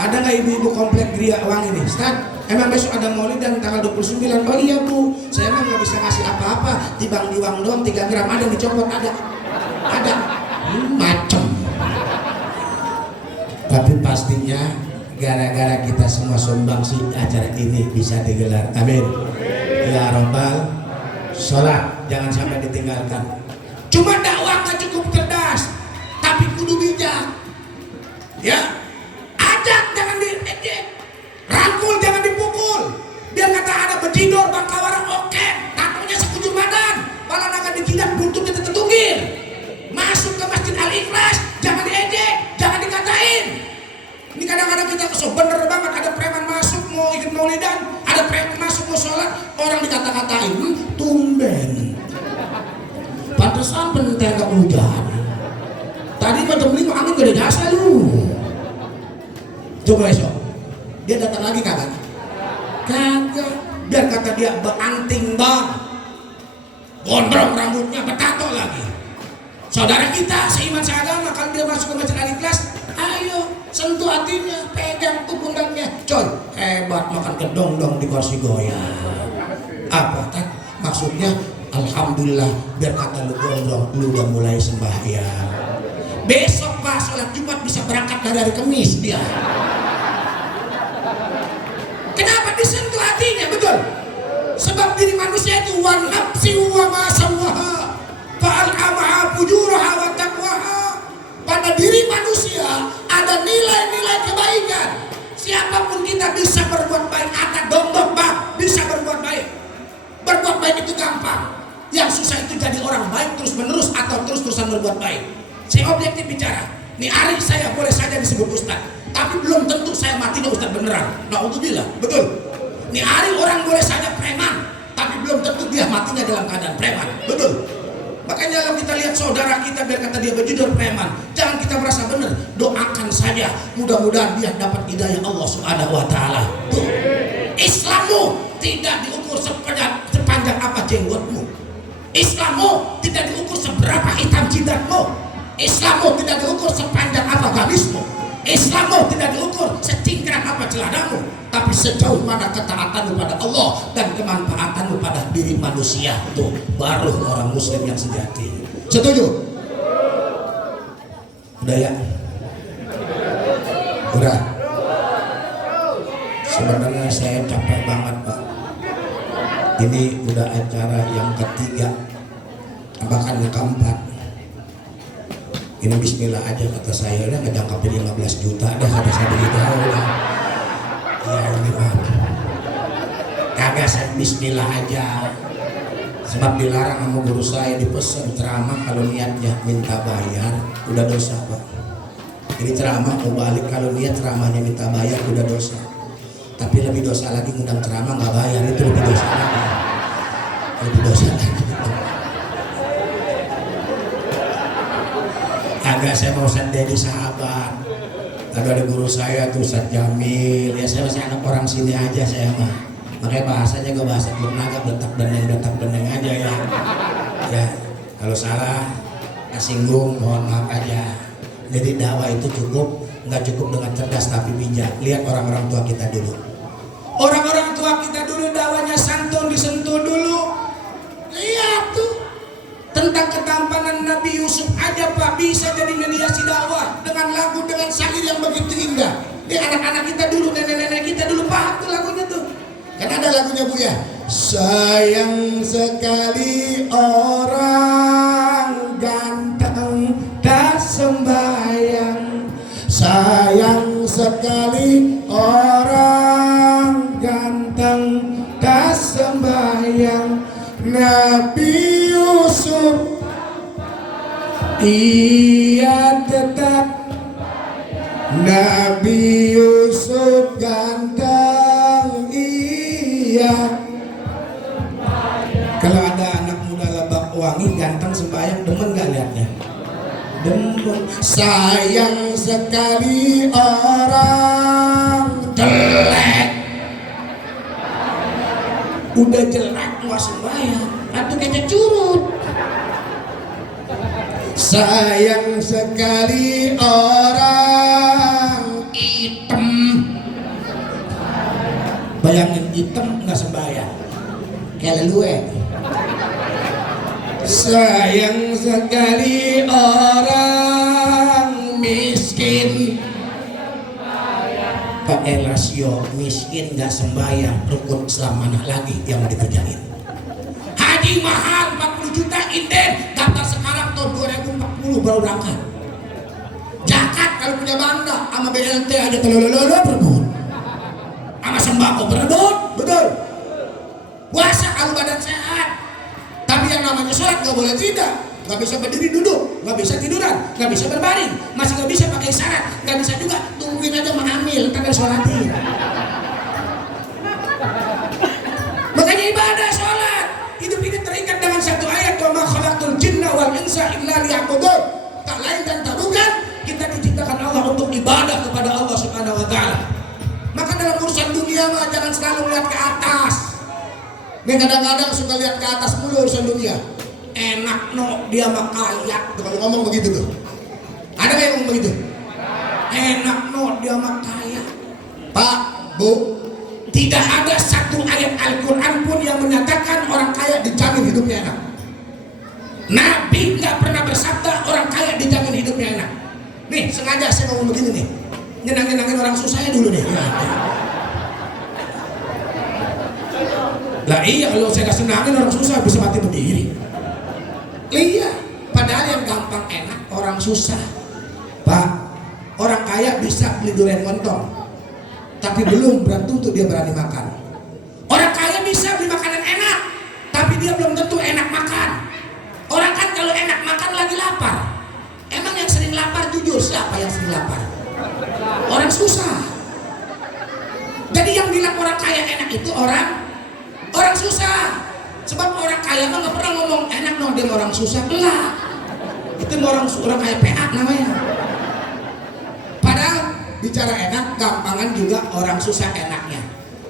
ada nggak ibu-ibu komplek Gria Wangi nih? Ustaz, emang besok ada maulid dan tanggal 29. Oh iya Bu, saya emang nggak bisa ngasih apa-apa, tibang diwang doang 3 gram, ada yang dicopot, ada macem. Tapi pastinya gara-gara kita semua sumbangsi acara ini bisa digelar. Amin ya robbal sholat, jangan sampai ditinggalkan. Cuma dakwah gak cukup cerdas, tapi kudu bijak. Ya, ajak jangan diejek, rangkul jangan dipukul. Dia kata ada bejidor bangka warang oke, tatonya sekujur badan, malah akan dijidat buntutnya tertutugir. Masuk ke masjid Al-Ikhlas, jangan diejek, jangan dikatain. Ini kadang-kadang kita bener banget, ada preman masuk mau ikut maulidan, ada preman masuk mau sholat, orang dikata-katain, tumben. Pantesan penting gak hujan. Tadi macam 5 angin gede dasar lu. Coba esok, dia datang lagi kagak? Kagak. Biar kata dia beanting bang, gondrong rambutnya, bertato lagi. Saudara kita seiman seagama, kalau dia masuk ke masjid Al-Ikhlas, ayo sentuh hatinya, pegang tuh pundaknya, coy, hebat makan gedong dong di kursi goyang. Apa kan maksudnya? Alhamdulillah, biar kata lu gondrong, lu udah mulai sembahyang. Besok pas sholat Jumat bisa berangkat dari hari Kamis dia. Kenapa disentuh hatinya? Betul. Sebab diri manusia itu wan nafsi wa ma sawaha fa'alhamaha fujuraha wa taqwaha. Pada diri manusia ada nilai-nilai kebaikan. Siapapun kita bisa berbuat baik, ada dong bang, bisa berbuat baik. Berbuat baik itu gampang. Yang susah itu jadi orang baik terus menerus atau terus-terusan berbuat baik. Saya objektif bicara. Nih Ari saya boleh saja disebut Ustaz, tapi belum tentu saya matinya Ustaz beneran. Na'udzubillah, betul. Nih Ari orang boleh saja preman, tapi belum tentu dia matinya dalam keadaan preman, betul. Makanya kalau kita lihat saudara kita biar kata dia berjudul preman, jangan kita merasa benar, doakan saja, mudah-mudahan dia dapat hidayah Allah Subhanahu wa taala. Tuh. Islammu tidak diukur sepanjang apa jenggotmu. Islammu tidak diukur seberapa hitam jidatmu. Islammu tidak diukur sepanjang apa galismu. Islammu tidak diukur secingkrang apa celanamu, tapi sejauh mana ketaatanmu pada Allah dan kemanfaatanmu pada diri manusia. Itu baru orang muslim yang sejati. Setuju? Udah ya? Udah. Sebenarnya saya capek banget Pak. Ini udah acara yang ketiga, bahkan yang keempat. Ini bismillah aja kata saya, udah ngejangkapin 15 juta dah kata saya begitu. Ya ini Pak, kagak, saya bismillah aja. Sebab dilarang sama guru saya, dipesen ceramah kalau niatnya minta bayar udah dosa Pak. Ini ceramah mau balik kalau niat ceramahnya minta bayar udah dosa. Tapi lebih dosa lagi ngundang ceramah nggak bayar, itu lebih dosa lagi. Lebih dosa lagi. Agak saya mau Ustaz Dedi sahabat. Ada guru saya tuh Ustaz Jamil. Ya saya masih anak orang sini aja saya mah. Makanya bahasanya gue bahasa belum nangkap, detak beneng aja ya. Ya kalau salah singgung mohon maaf aja. Jadi dakwah itu nggak cukup dengan cerdas tapi bijak. Lihat orang-orang tua kita dulu. Orang-orang tua kita dulu dakwahnya santun, disentuh dulu. Lihat tuh tentang ketampanan Nabi Yusuf aja Pak bisa jadi mediasi dakwah dengan lagu, dengan syair yang begitu indah. Ini anak-anak kita dulu, nenek-nenek kita dulu paham tuh lagunya tuh. Kan ada lagunya Bu ya. Sayang sekali orang ganteng tak sembahyang. Sayang sekali orang ganteng tak sembahyang. Nabi Yusuf ia tetap. Nabi Yusuf ganteng iya. Kalau ada anak muda Lebak Wangi ganteng sembahyang, demen gak liatnya? Demen. Sayang sekali orang jelek, Udah jelek mau sembahyang, atau kecek curut. sayang sekali orang Hitam. bayangin hitam nggak sembahyang, kayak leluhur. Sayang sekali orang miskin pakai rasio miskin nggak sembahyang, rukun Islam mana lagi yang mau dikerjain? Haji mahal 40 juta inden, daftar sekarang tahun 2040 baru berangkat. Zakat kalau punya bangga sama BLT aja telolololo berebut, sama sembako berebut, betul. Puasa kalau badan sehat, tapi yang namanya sholat nggak boleh tidak, nggak bisa berdiri duduk, nggak bisa tiduran, nggak bisa berbaring, masih nggak bisa pakai syarat, nggak bisa juga tungguin aja mengambil, ntar sholatin. Makanya ibadah sholat, hidup ini terikat dengan satu ayat, wa ma khalaqtul jinna wal insa illa liya'budun. Tak lain dan tak bukan, kita diciptakan Allah untuk ibadah kepada Allah Subhanahu wa taala. Maka dalam urusan dunia mah jangan selalu lihat ke atas. Nih kadang-kadang suka lihat ke atas mulu urusan dunia. Enak no, dia mah kaya. Tuh, kalau ngomong begitu tuh, Ada nggak yang ngomong begitu? Enak no, dia mah kaya. Pak, Bu, Tidak ada satu ayat Al-Quran pun yang menyatakan orang kaya dijamin hidupnya enak. Nabi nggak pernah bersabda orang kaya dijamin hidupnya enak. Nih sengaja saya ngomong begini nih, nyenang-nyenangin orang susahnya dulu nih. Lah iya, kalau saya kasih nangin orang susah bisa mati berdiri. Iya, padahal yang gampang enak orang susah. Pak, orang kaya bisa beli durian montong, tapi belum tentu dia berani makan. Orang kaya bisa beli makanan enak, tapi dia belum tentu enak makan. Orang kan kalau enak makan lagi lapar. Emang yang sering lapar jujur siapa yang sering lapar? Orang susah. Jadi yang bilang orang kaya enak itu orang susah. Sebab orang kaya mah nggak pernah ngomong enak dong dia orang susah, belak. Itu orang kaya PA namanya. Padahal bicara enak, gampangan juga orang susah enaknya.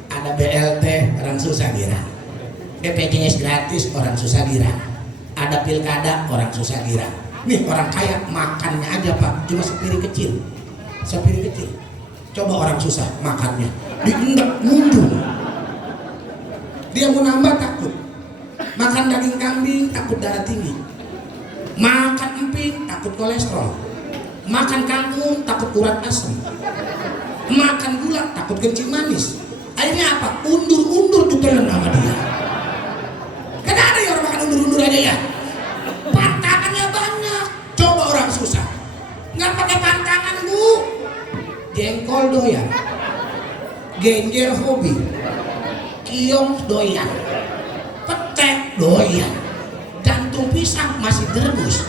Ada BLT, orang susah girang. BPJS gratis, orang susah girang. Ada pilkada, orang susah girang. Nih orang kaya makannya aja Pak, cuma sepiring kecil. Sepiring kecil. Coba orang susah makannya, diendak mundur. Dia mau nambah takut. Makan daging kambing takut darah tinggi. Makan emping takut kolesterol. Makan kangkung takut urat asam. Makan gula takut kencing manis. Akhirnya apa? Undur-undur ditelan sama dia. Kan ada ya orang makan undur-undur aja ya. Pantangannya banyak. Coba orang susah, nggak pakai pantangan Bu. Jengkol doyan, genjer hobi, kiong doyan, petek doyan, jantung pisang masih direbus.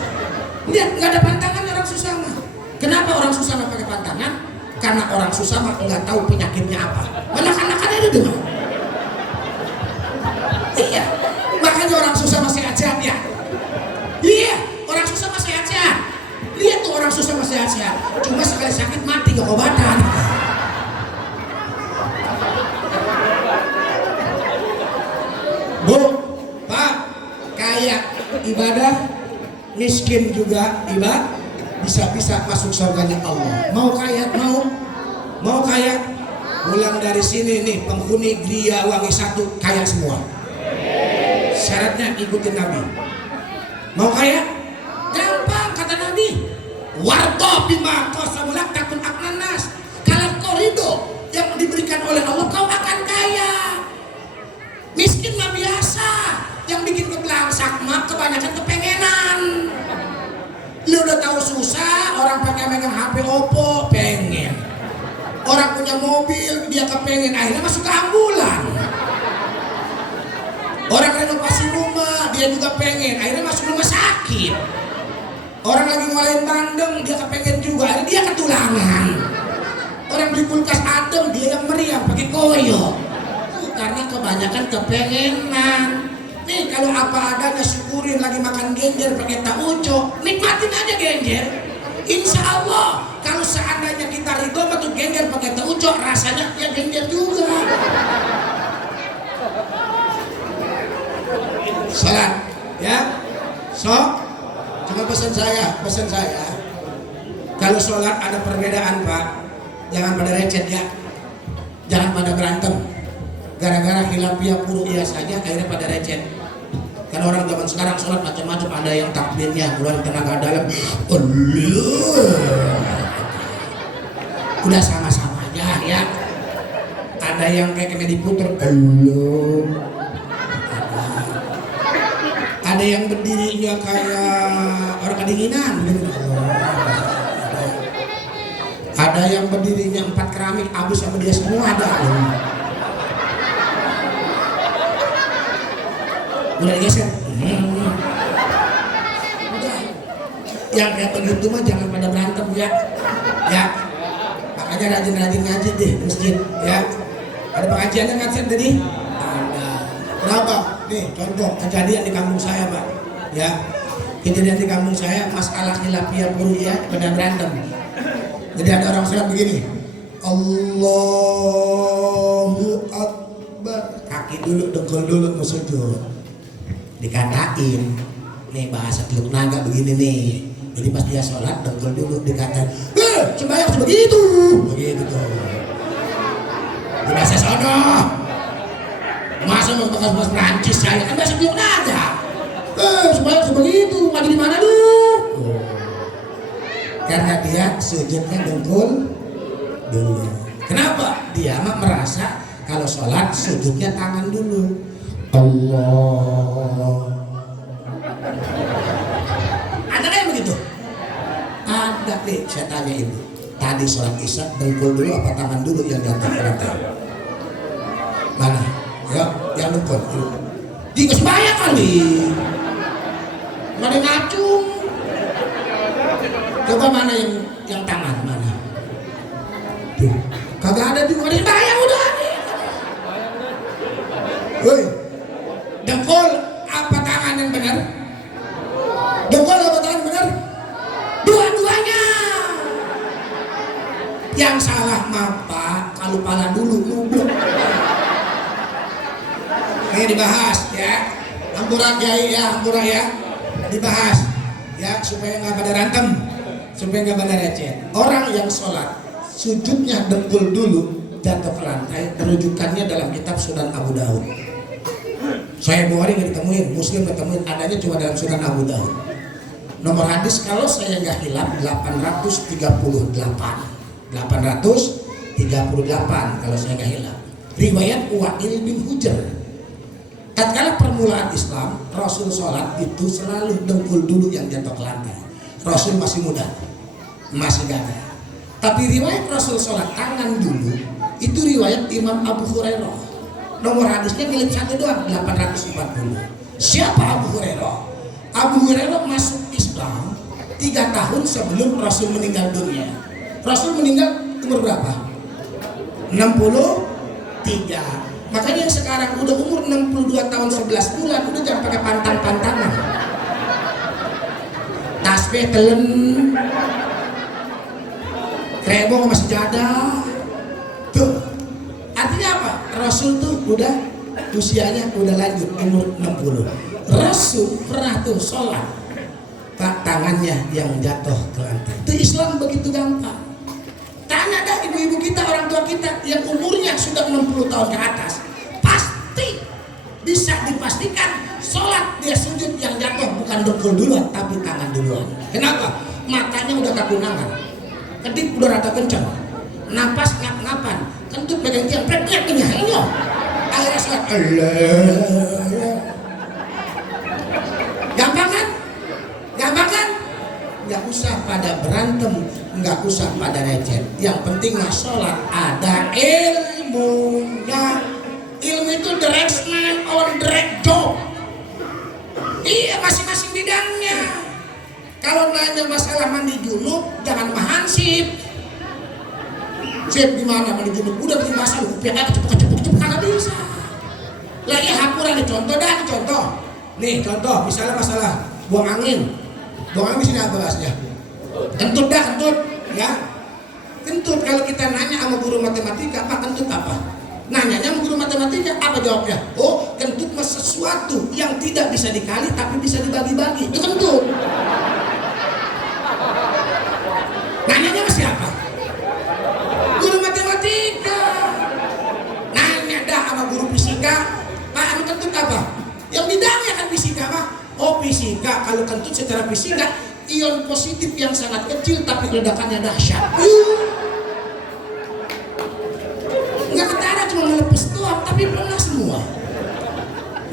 Lihat nggak ada pantangan orang susah mah. Kenapa orang susah nggak pakai pantangan? Karena orang susah mah nggak tahu penyakitnya apa. Anak-anak ada dengar. Iya, makanya orang susah masih sehat-sehat ya. Iya, orang susah masih sehat-sehat. Lihat tuh orang susah masih sehat-sehat. Cuma sekali sakit mati gak obatan. Bu, Pak, kaya ibadah, miskin juga ibadah, bisa-bisa masuk surganya Allah. Mau kaya, mau kaya. Pulang dari sini nih penghuni Gria Wangi 1 kaya semua. Syaratnya ikutin Nabi. Mau kaya? Gampang kata Nabi. Warto bima qasamulak takun aknanas. Kalau kau yang diberikan oleh Allah kau akan kaya. Miskin mah biasa, yang bikin kebelangsak mah kebanyakan kepengenan. Lu udah tahu susah, orang pakai megang HP Oppo pengen, orang punya mobil dia kepengen, akhirnya masuk ke ambulan. Orang renovasi rumah dia juga pengen, akhirnya masuk rumah sakit. Orang lagi ngolahin bandeng dia kepengen juga, akhirnya dia ketulangan. Orang beli kulkas adem dia yang meriang pakai koyo. Karena kebanyakan kepengenan. Nih kalau apa adanya syukurin, lagi makan genjer pakai tauco, nikmatin aja genjer. Insya Allah kalau seandainya kita ridho betul genjer pakai tauco, rasanya ya genjer juga. Salat ya, cuma pesan saya, kalau sholat ada perbedaan Pak, jangan pada recet ya, jangan pada berantem. Gara-gara khilafiyah furu'iyah saja akhirnya pada recet. Kan orang zaman sekarang sholat macam-macam, ada yang takbirnya keluar tenaga dalam, udah sama-sama aja ya. Ada yang kayak diputer, ada yang berdirinya kayak orang kedinginan, ada yang berdirinya 4 keramik habis sama dia semua ada. Udah digeser. Udah. Yang kayak begitu mah jangan pada berantem ya. Ya. Makanya rajin-rajin ngaji deh di masjid ya. Ada pengajiannya ngaji tadi? Ada. Kenapa? Nih contoh kejadian di kampung saya Pak. Ya. Kejadian di kampung saya masalah khilafiyah furu'iyah pada berantem. Jadi ada orang sholat begini. Allahu Akbar. Kaki dulu, dengkul dulu mau sujud. Dikatain nih bahasa Teluk Naga begini nih, jadi pas dia sholat dengkul dulu dikatain, sembahyang begitu tuh di bahasa sono. Masa mau bekas Prancis saya kan bahasa Teluk Naga, sembahyang begitu mati di mana tuh? Karena dia sujudnya dengkul dulu. Kenapa? Dia mah merasa kalau sholat sujudnya tangan dulu. Allah. Ada kayak begitu? Ada nih, saya tanya ibu. Tadi sholat isya dengkul dulu apa tangan dulu yang jatuh ke lantai? Mana? Ya, yang dengkul. Jika sembahyang kali. Nggak ada ngacung. Coba mana yang tangan mana? Tuh, kagak ada juga, ada yang bayang udah. Woi. Dengkul apa tangan yang benar? Dengkul apa tangan benar? Dua-duanya. Yang salah mapa kalau pala dulu nublok. Ini dibahas ya. Ampura Kiai ya, ampura ya. Dibahas ya supaya nggak pada rantem, supaya nggak pada receh. Orang yang sholat sujudnya dengkul dulu jatuh ke lantai, terujukannya dalam kitab Sunan Abu Daud. Saya Bukhari nggak ditemuin, Muslim nggak ditemuin, adanya cuma dalam Sunan Abu Daud. Nomor hadis kalau saya nggak hilap 838 kalau saya nggak hilap. Riwayat Wa'il bin Hujr. Tatkala permulaan Islam, Rasul sholat itu selalu dengkul dulu yang jatuh ke lantai. Rasul masih muda, masih gagah. Tapi riwayat Rasul sholat tangan dulu itu riwayat Imam Abu Hurairah. Nomor hadisnya milik satu doang, 840. Siapa Abu Hurairah? Abu Hurairah masuk Islam 3 tahun sebelum Rasul meninggal dunia. Rasul meninggal umur berapa? 63. Makanya yang sekarang udah umur 62 tahun 11 bulan udah jangan pakai pantang-pantangan. Tasbih telen, krebong sama sejadah. Tuh. Artinya apa? Rasul tuh udah usianya udah lanjut umur 60. Rasul pernah tuh sholat Pak tangannya yang jatuh ke lantai. Itu Islam begitu gampang. Tanya dah ibu-ibu kita, orang tua kita yang umurnya sudah 60 tahun ke atas, pasti bisa dipastikan sholat dia sujud yang jatuh bukan dengkul duluan tapi tangan duluan. Kenapa? Matanya udah kekunangan, kedip udah rada kencang, napas ngap-ngapan, kentut pegang tiang pret penyahinya akhirnya sholat Allah. Gampang kan? Nggak usah pada berantem, nggak usah pada receh. Yang penting mah sholat ada ilmunya. Ilmu itu direction on direct job. Iya, masing-masing bidangnya. Kalau nanya masalah mandi junub, jangan mahansip. Sip gimana mandi junub? Udah bikin basah, piat cepet kagak bisa. Lagi hapuran nih contoh. Nih contoh, misalnya masalah buang angin. Buang angin di sini apa bahasnya? Kentut, ya. Kentut kalau kita nanya sama guru matematika, Pak kentut apa? Nanyanya sama guru matematika, apa jawabnya? Oh, kentut mah sesuatu yang tidak bisa dikali tapi bisa dibagi-bagi. Itu kentut. Nanyanya sama siapa? Guru matematika. Nanya dah sama guru fisika, Pak kentut apa? Yang bidangnya kan fisika, Pak. Oh, fisika. Kalau kentut secara fisika, ion positif yang sangat kecil tapi ledakannya dahsyat. Nggak ketara cuma melepas doang, tapi pernah semua.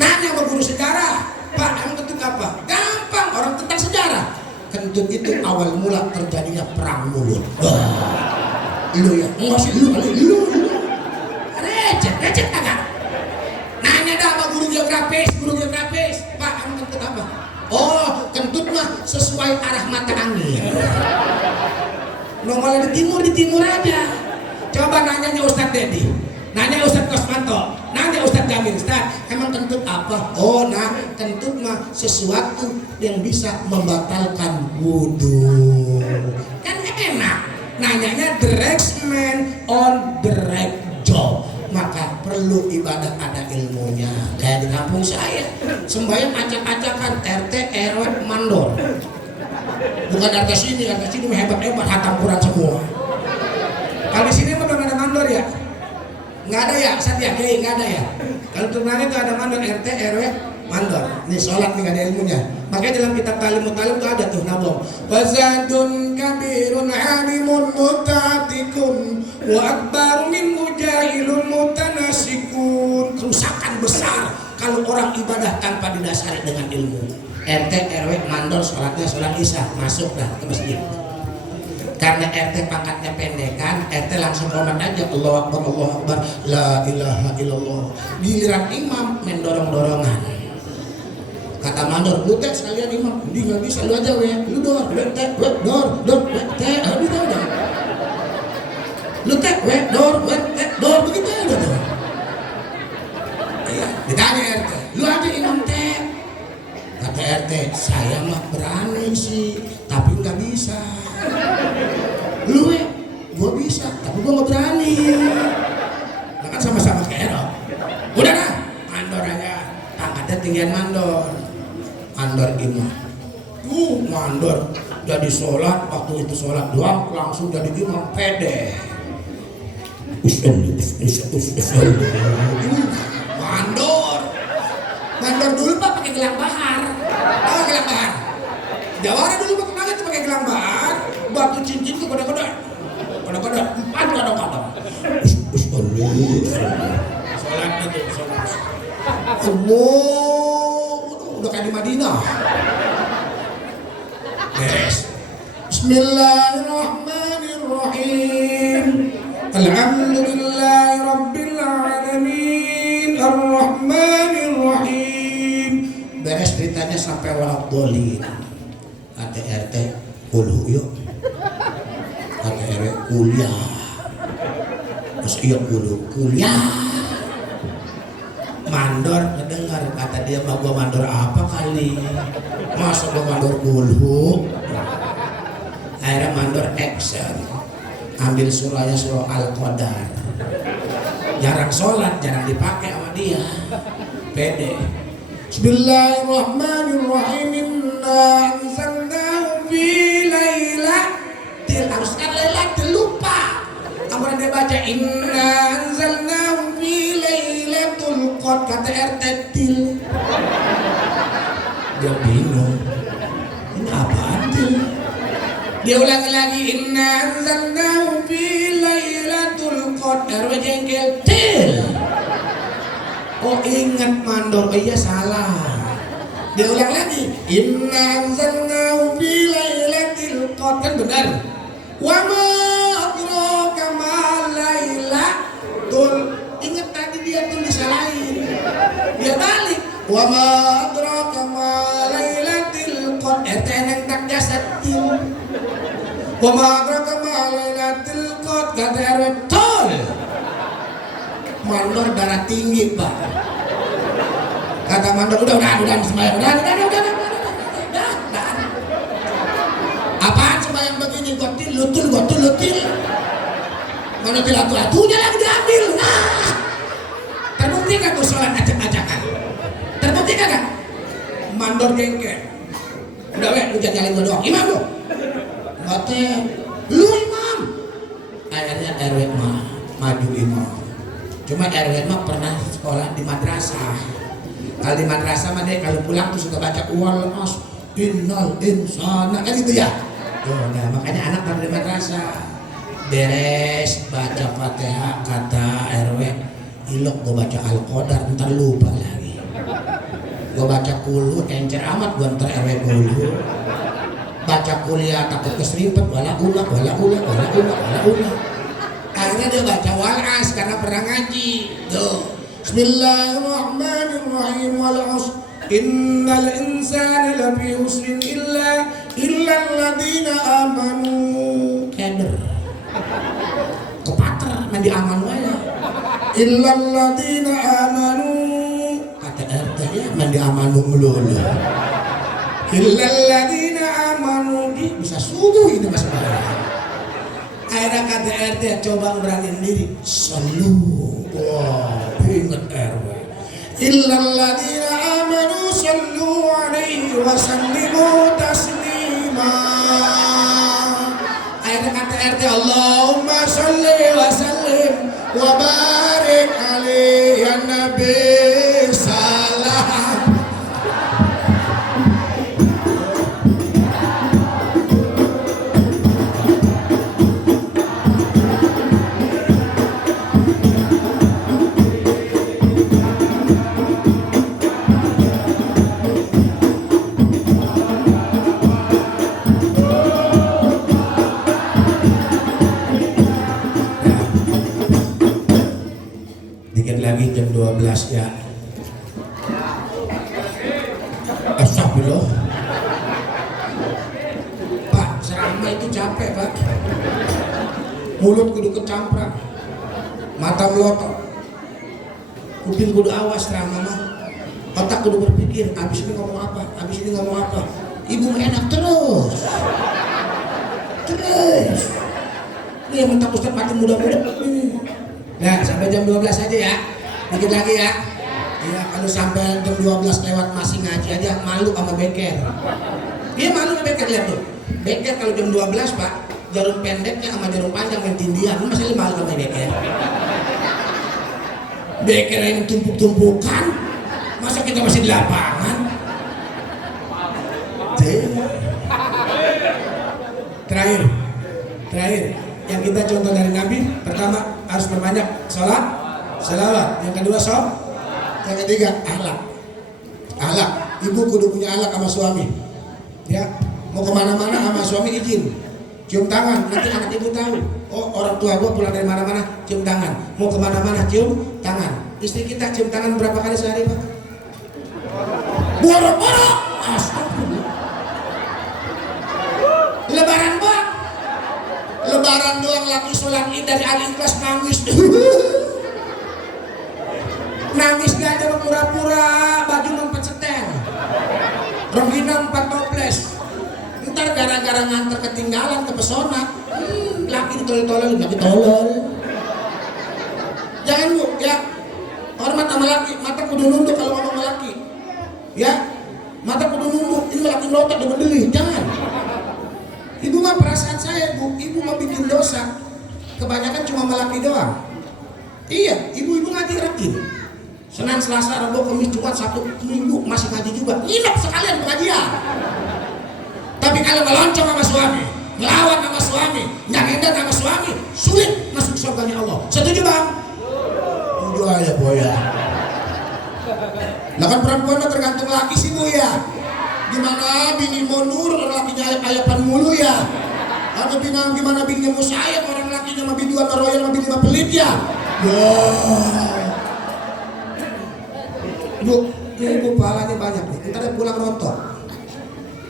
Nanya sama guru sejarah, Pak, emang kentut apa? Gampang, orang tentang sejarah. Kentut itu awal mula terjadinya perang mulut. Lu ya? Enggak sih, lu kali, lu. Recet kagak? Nanya dah sama guru geografis, Pak, emang kentut apa? Oh, kentut mah sesuai arah mata angin. Nongol di timur aja. Coba nanyanya Ustadz Dedi, nanya Ustadz Kosmanto, nanya Ustadz Jamil, Ustadz emang kentut apa? Oh, nah kentut mah sesuatu yang bisa membatalkan wudhu. Kan enak, nanyanya direction on direct job. Maka perlu ibadah ada ilmunya. Kayak di kampung saya, sembahyang acak-acakan RT RW mandor. Bukan RT sini mah hebat-hebat hatam Quran semua. Kalau di sini mah belum ada mandor ya? Nggak ada ya, Satya? Nggak ada ya? Kalau turnamen itu ada mandor, RT, RW, mandor. Ini sholat nih nggak ada ilmunya. Makanya dalam kitab Talimut Talim itu ada tuh nabung. Wazadun kabirun alimun mutatikun wa akbar min mujahilun mutanasikun. Kerusakan besar kalau orang ibadah tanpa didasari dengan ilmu. RT, RW, mandor, sholatnya sholat isya, masuk dah ke masjid. Karena RT pangkatnya pendek kan, RT langsung komat aja Allahu Akbar, la ilaha illallah. Giliran imam main dorong-dorongan. Kata mandor, lu teh sekalian imam, dia nggak bisa, lu aja lu dor, lu teh, gitu aja. Lu teh, dor, begitu aja tuh. Iya, ditanya RT, lu aja imam teh. Kata RT, saya mah berani sih, tapi nggak bisa. Lu gua bisa, tapi gua nggak berani. Nah, kan sama-sama kerok. Udah dah, mandor aja. Pangkatnya tinggian mandor imam. Mandor jadi sholat, waktu itu sholat doang langsung jadi imam pede. Mandor dulu Pak pakai gelang bahar. Tahu gelang bahar? Jawara dulu pakai gelang bahar. Batu cincin ke kodok-kodok 4 kodok-kodok. Sholatnya tuh sholat. Udah kayak di Madinah. Beres. Bismillahirrahmanirrahim. Alhamdulillahi rabbil alamin. Ar-Rahmanirrahim. Beres ceritanya sampai waladhdallin. Kata RT, kulu yuk. Kata RW, kuliah. Terus iya kuliah. Mandor ngedengar, kata dia mah gua mandor apa kali? Masa gua mandor kulu? Akhirnya mandor action. Ambil surahnya surah Al-Qadar. Jarang sholat, jarang dipakai sama dia. Pede. Bismillahirrahmanirrahim. Inna anzalnahu fi lailatul, harus kan lailatul, lupa. Kemudian dia baca inna anzalnahu fi lailatul qadar, kata RT til. Dia bingung. Ini apaan til? Dia ulangi lagi inna anzalnahu fi lailatul qadar, RWJ Oh ingat mandor, oh iya salah. Dia ulang lagi. Inna anzalnahu fi lailatul qadr, kan benar. Wa ma adraka ma lailatul. Ingat tadi dia tulis lain. Dia balik. Wa ma adraka ma lailatul qadr. Teneng tak jasatin. Wa ma adraka ma lailatul qadr. Kata betul. Mandor darah tinggi pak. Kata mandor udah sembahyang udah. Apaan sembahyang begini gotil lutul. Mana atunya lagi diambil. Terbukti kan tuh sholat acak-acakan? Terbukti kan? Mandor gengke. Udah lu jangan nyalin gua doang. Imam lu. Mate. Lu imam. Akhirnya RW maju imam. Cuma RW mah pernah sekolah di madrasah. Kalau di madrasah mah deh kalau pulang tuh suka baca wal as innal insana kan itu ya. Tuh, nah makanya anak kalau di madrasah beres baca Fatihah kata RW, ilok gua baca Al-Qadar ntar lupa lagi. Gua baca kulu encer amat gua ntar RW kulu. Baca kuliah takut keserimpet wala ulah. Akhirnya dia baca walas karena pernah ngaji. Tuh. Bismillahirrahmanirrahim wal 'ashr innal insana lafi khusrin illa alladziina amanu. Keder. Kepater mandi aman wae. Illa alladziina amanu. Kata RT ya mandi amanu melulu. Illa alladziina amanu. Bisa subuh ini Mas Pak. Akhirnya kata RT coba beraniin diri. Selalu. Wah, ingat RW. Illalladzina amanu sallu alaihi wa sallimu taslima. Akhirnya kata RT Allahumma salli wa sallim wa barik alaihi ya Nabi salam. Lagi jam 12 ya. Astagfirullah. Pak, ceramah itu capek pak. Mulut kudu kecamprak, mata melotot, kuping kudu awas ceramah mah. Otak kudu berpikir, abis ini ngomong apa, Ibu mah enak terus. Ini yang mentang Ustaz makin muda-muda. Nah, sampai jam 12 aja ya. Dikit lagi ya. Iya, kalau sampai jam 12 lewat masih ngaji aja malu sama beker. Iya malu sama beker, lihat tuh. Beker kalau jam 12 Pak, jarum pendeknya sama jarum panjang main tindian, lu masih malu sama beker. Beker yang tumpuk-tumpukan, masa kita masih di lapangan? Terakhir, yang kita contoh dari Nabi, pertama harus berbanyak salawat. Yang kedua yang ketiga ahlak. Ibu kudu punya ahlak sama suami. Ya, mau kemana-mana sama suami izin. Cium tangan, nanti anak ibu tahu. Oh, orang tua gua pulang dari mana-mana cium tangan. Mau kemana-mana cium tangan. Istri kita cium tangan berapa kali sehari Pak? Boro-boro. Astagfirullah. Lebaran doang laki sholat id dari Al-Ikhlas nangis. Nangis gak ada pura-pura baju mempat setel. Rongina 4 toples. Ntar gara-gara nganter ketinggalan ke pesona. Laki ditolol. Jangan bu, ya. Hormat sama laki, mata kudu nunduk kalau ngomong sama laki. Ya, mata kudu nunduk. Ini laki melotot udah berdiri, jangan. Ibu mah perasaan saya bu, ibu mah bikin dosa. Kebanyakan cuma melaki doang. Iya, ibu-ibu ngaji rajin. Senin, Selasa, Rabu, Kamis, Jumat, Sabtu, Minggu masih ngaji juga. Nginep sekalian pengajian. Tapi kalau meloncong sama suami, ngelawan sama suami, nyanyian sama suami, sulit masuk surganya Allah. Setuju bang? Setuju aja boy ya. Lah kan perempuan mah tergantung laki sih Bu ya. Gimana bini mau nurut orang lakinya ayap-ayapan mulu ya. Atau gimana bininya mau sayang orang lakinya mah biduan mah royal mah bini mah pelit ya. Bu, ini Bu pahalanya banyak nih. Ntar pulang rontok.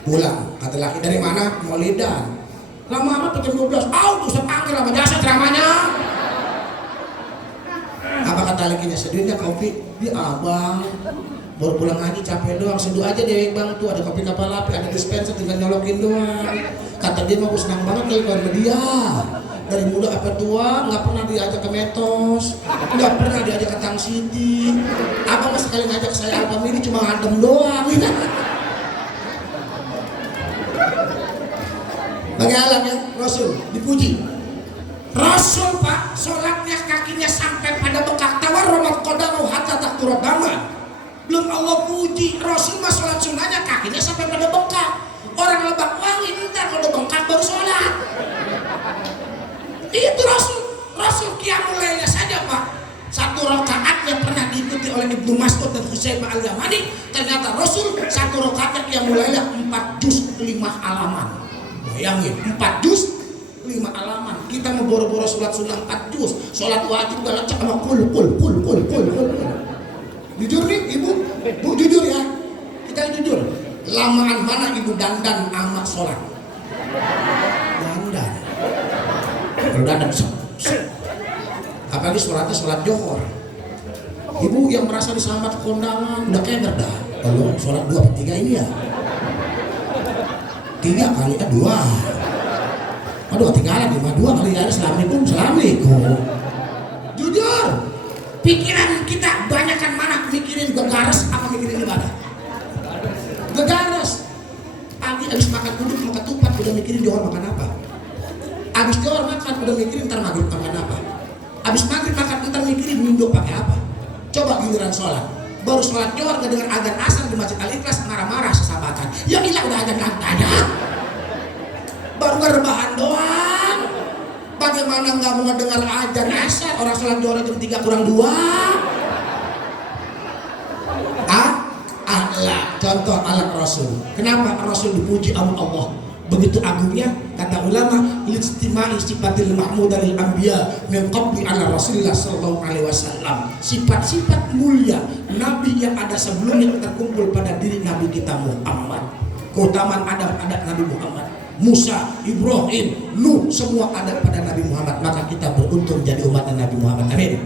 Pulang, kata laki dari mana? Maulidan. Lama amat jam 12. Tuh sepanggil sama jasa ceramahnya. Apa kata lakinya? Sedihnya kopi. Di abang baru pulang aja capek doang, seduh aja deh bang, tuh ada kopi kapal api, ada dispenser tinggal nyolokin doang. Kata dia mau senang banget kalau keluar media. Dari muda apa tua nggak pernah diajak ke Metos, nggak pernah diajak ke Tang City. Abang mas sekali ngajak saya Alpam ini cuma ngadem doang. Bagi alam ya, Rasul dipuji. Rasul Pak, sholatnya kakinya sampai pada bengkak, tawarromat qadamahu hatta taqturad daman. Belum Allah puji, Rasul mah sholat sunnahnya kakinya sampai pada bengkak. Orang Lebak Wangi ntar kalau bengkak baru sholat. Itu Rasul qiyamul lailnya saja Pak. Satu rakaatnya pernah diikuti oleh Ibnu Mas'ud dan Huzaifah al-Yamani. Ternyata Rasul satu rakaatnya qiyamul lailnya 4 juz 5 halaman. Bayangin 4 juz 5 halaman. Kita mau boro-boro sholat sunnah 4 juz, sholat wajib gak lecek sama kul. Jujur nih ibu, Bu jujur ya, kita jujur. Lamaan mana ibu dandan sama sholat? Dandan. Kalau dandan, apalagi sholatnya sholat johor. Ibu yang merasa diselamat kondangan, udah kayak berdah. Kalau sholat 2 per 3 ini ya, 3 kali 2. Aduh tinggalan 5, 2 kali ya, assalamualaikum. Jujur, pikiran kita banyakkan mana mikirin gegares apa mikirin ibadah? Gegares. Pagi habis makan uduk makan ketupat udah mikirin johor makan apa? Habis johor makan udah mikirin ntar maghrib makan apa? Habis maghrib makan ntar mikirin minggu pakai apa? Coba giliran sholat, baru sholat johor gak dengar adzan asar di Masjid Al-Ikhlas marah-marah sesahabatan. Ya ilah udah adzan aja. Baru rebahan doang. Bagaimana nggak mau dengar adzan asar orang sholat johor jam 3 kurang 2? Contoh alat Rasul. Kenapa Rasul dipuji Allah? Begitu agungnya kata ulama, listimai sifatil mahmudah lil anbiya min qabli ala Rasulillah sallallahu alaihi wasallam. Sifat-sifat mulia nabi yang ada sebelumnya terkumpul pada diri nabi kita Muhammad. Keutamaan Adam ada Nabi Muhammad, Musa, Ibrahim, Nuh semua ada pada Nabi Muhammad. Maka kita beruntung jadi umat Nabi Muhammad. Amin.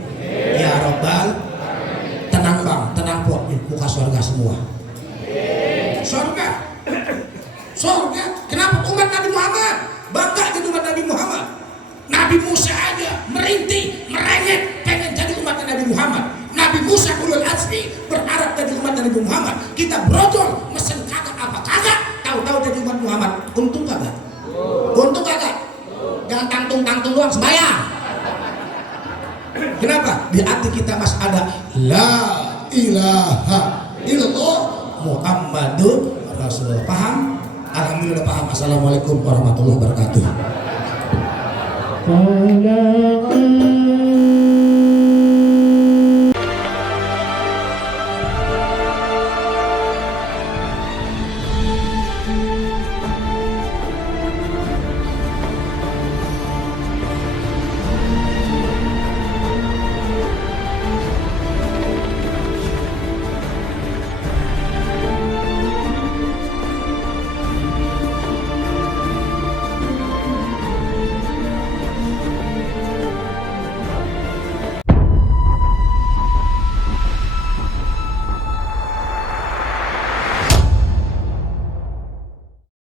Ya Rabbal. Tenang bang, tenang pok, muka surga semua. Surga. Kenapa umat Nabi Muhammad? Bangga jadi umat Nabi Muhammad. Nabi Musa aja merintih, merengek pengen jadi umat Nabi Muhammad. Nabi Musa ulul azmi berharap jadi umat Nabi Muhammad. Kita brojol, mesen kagak apa kagak, tahu-tahu jadi umat Muhammad. Untung kagak? Untung kagak? Jangan tangtung-tangtung doang sembahyang. Kenapa? Di hati kita masih ada la ilaha illallah Muhammadur Rasulullah. Paham? Alhamdulillah paham. Assalamualaikum warahmatullahi wabarakatuh.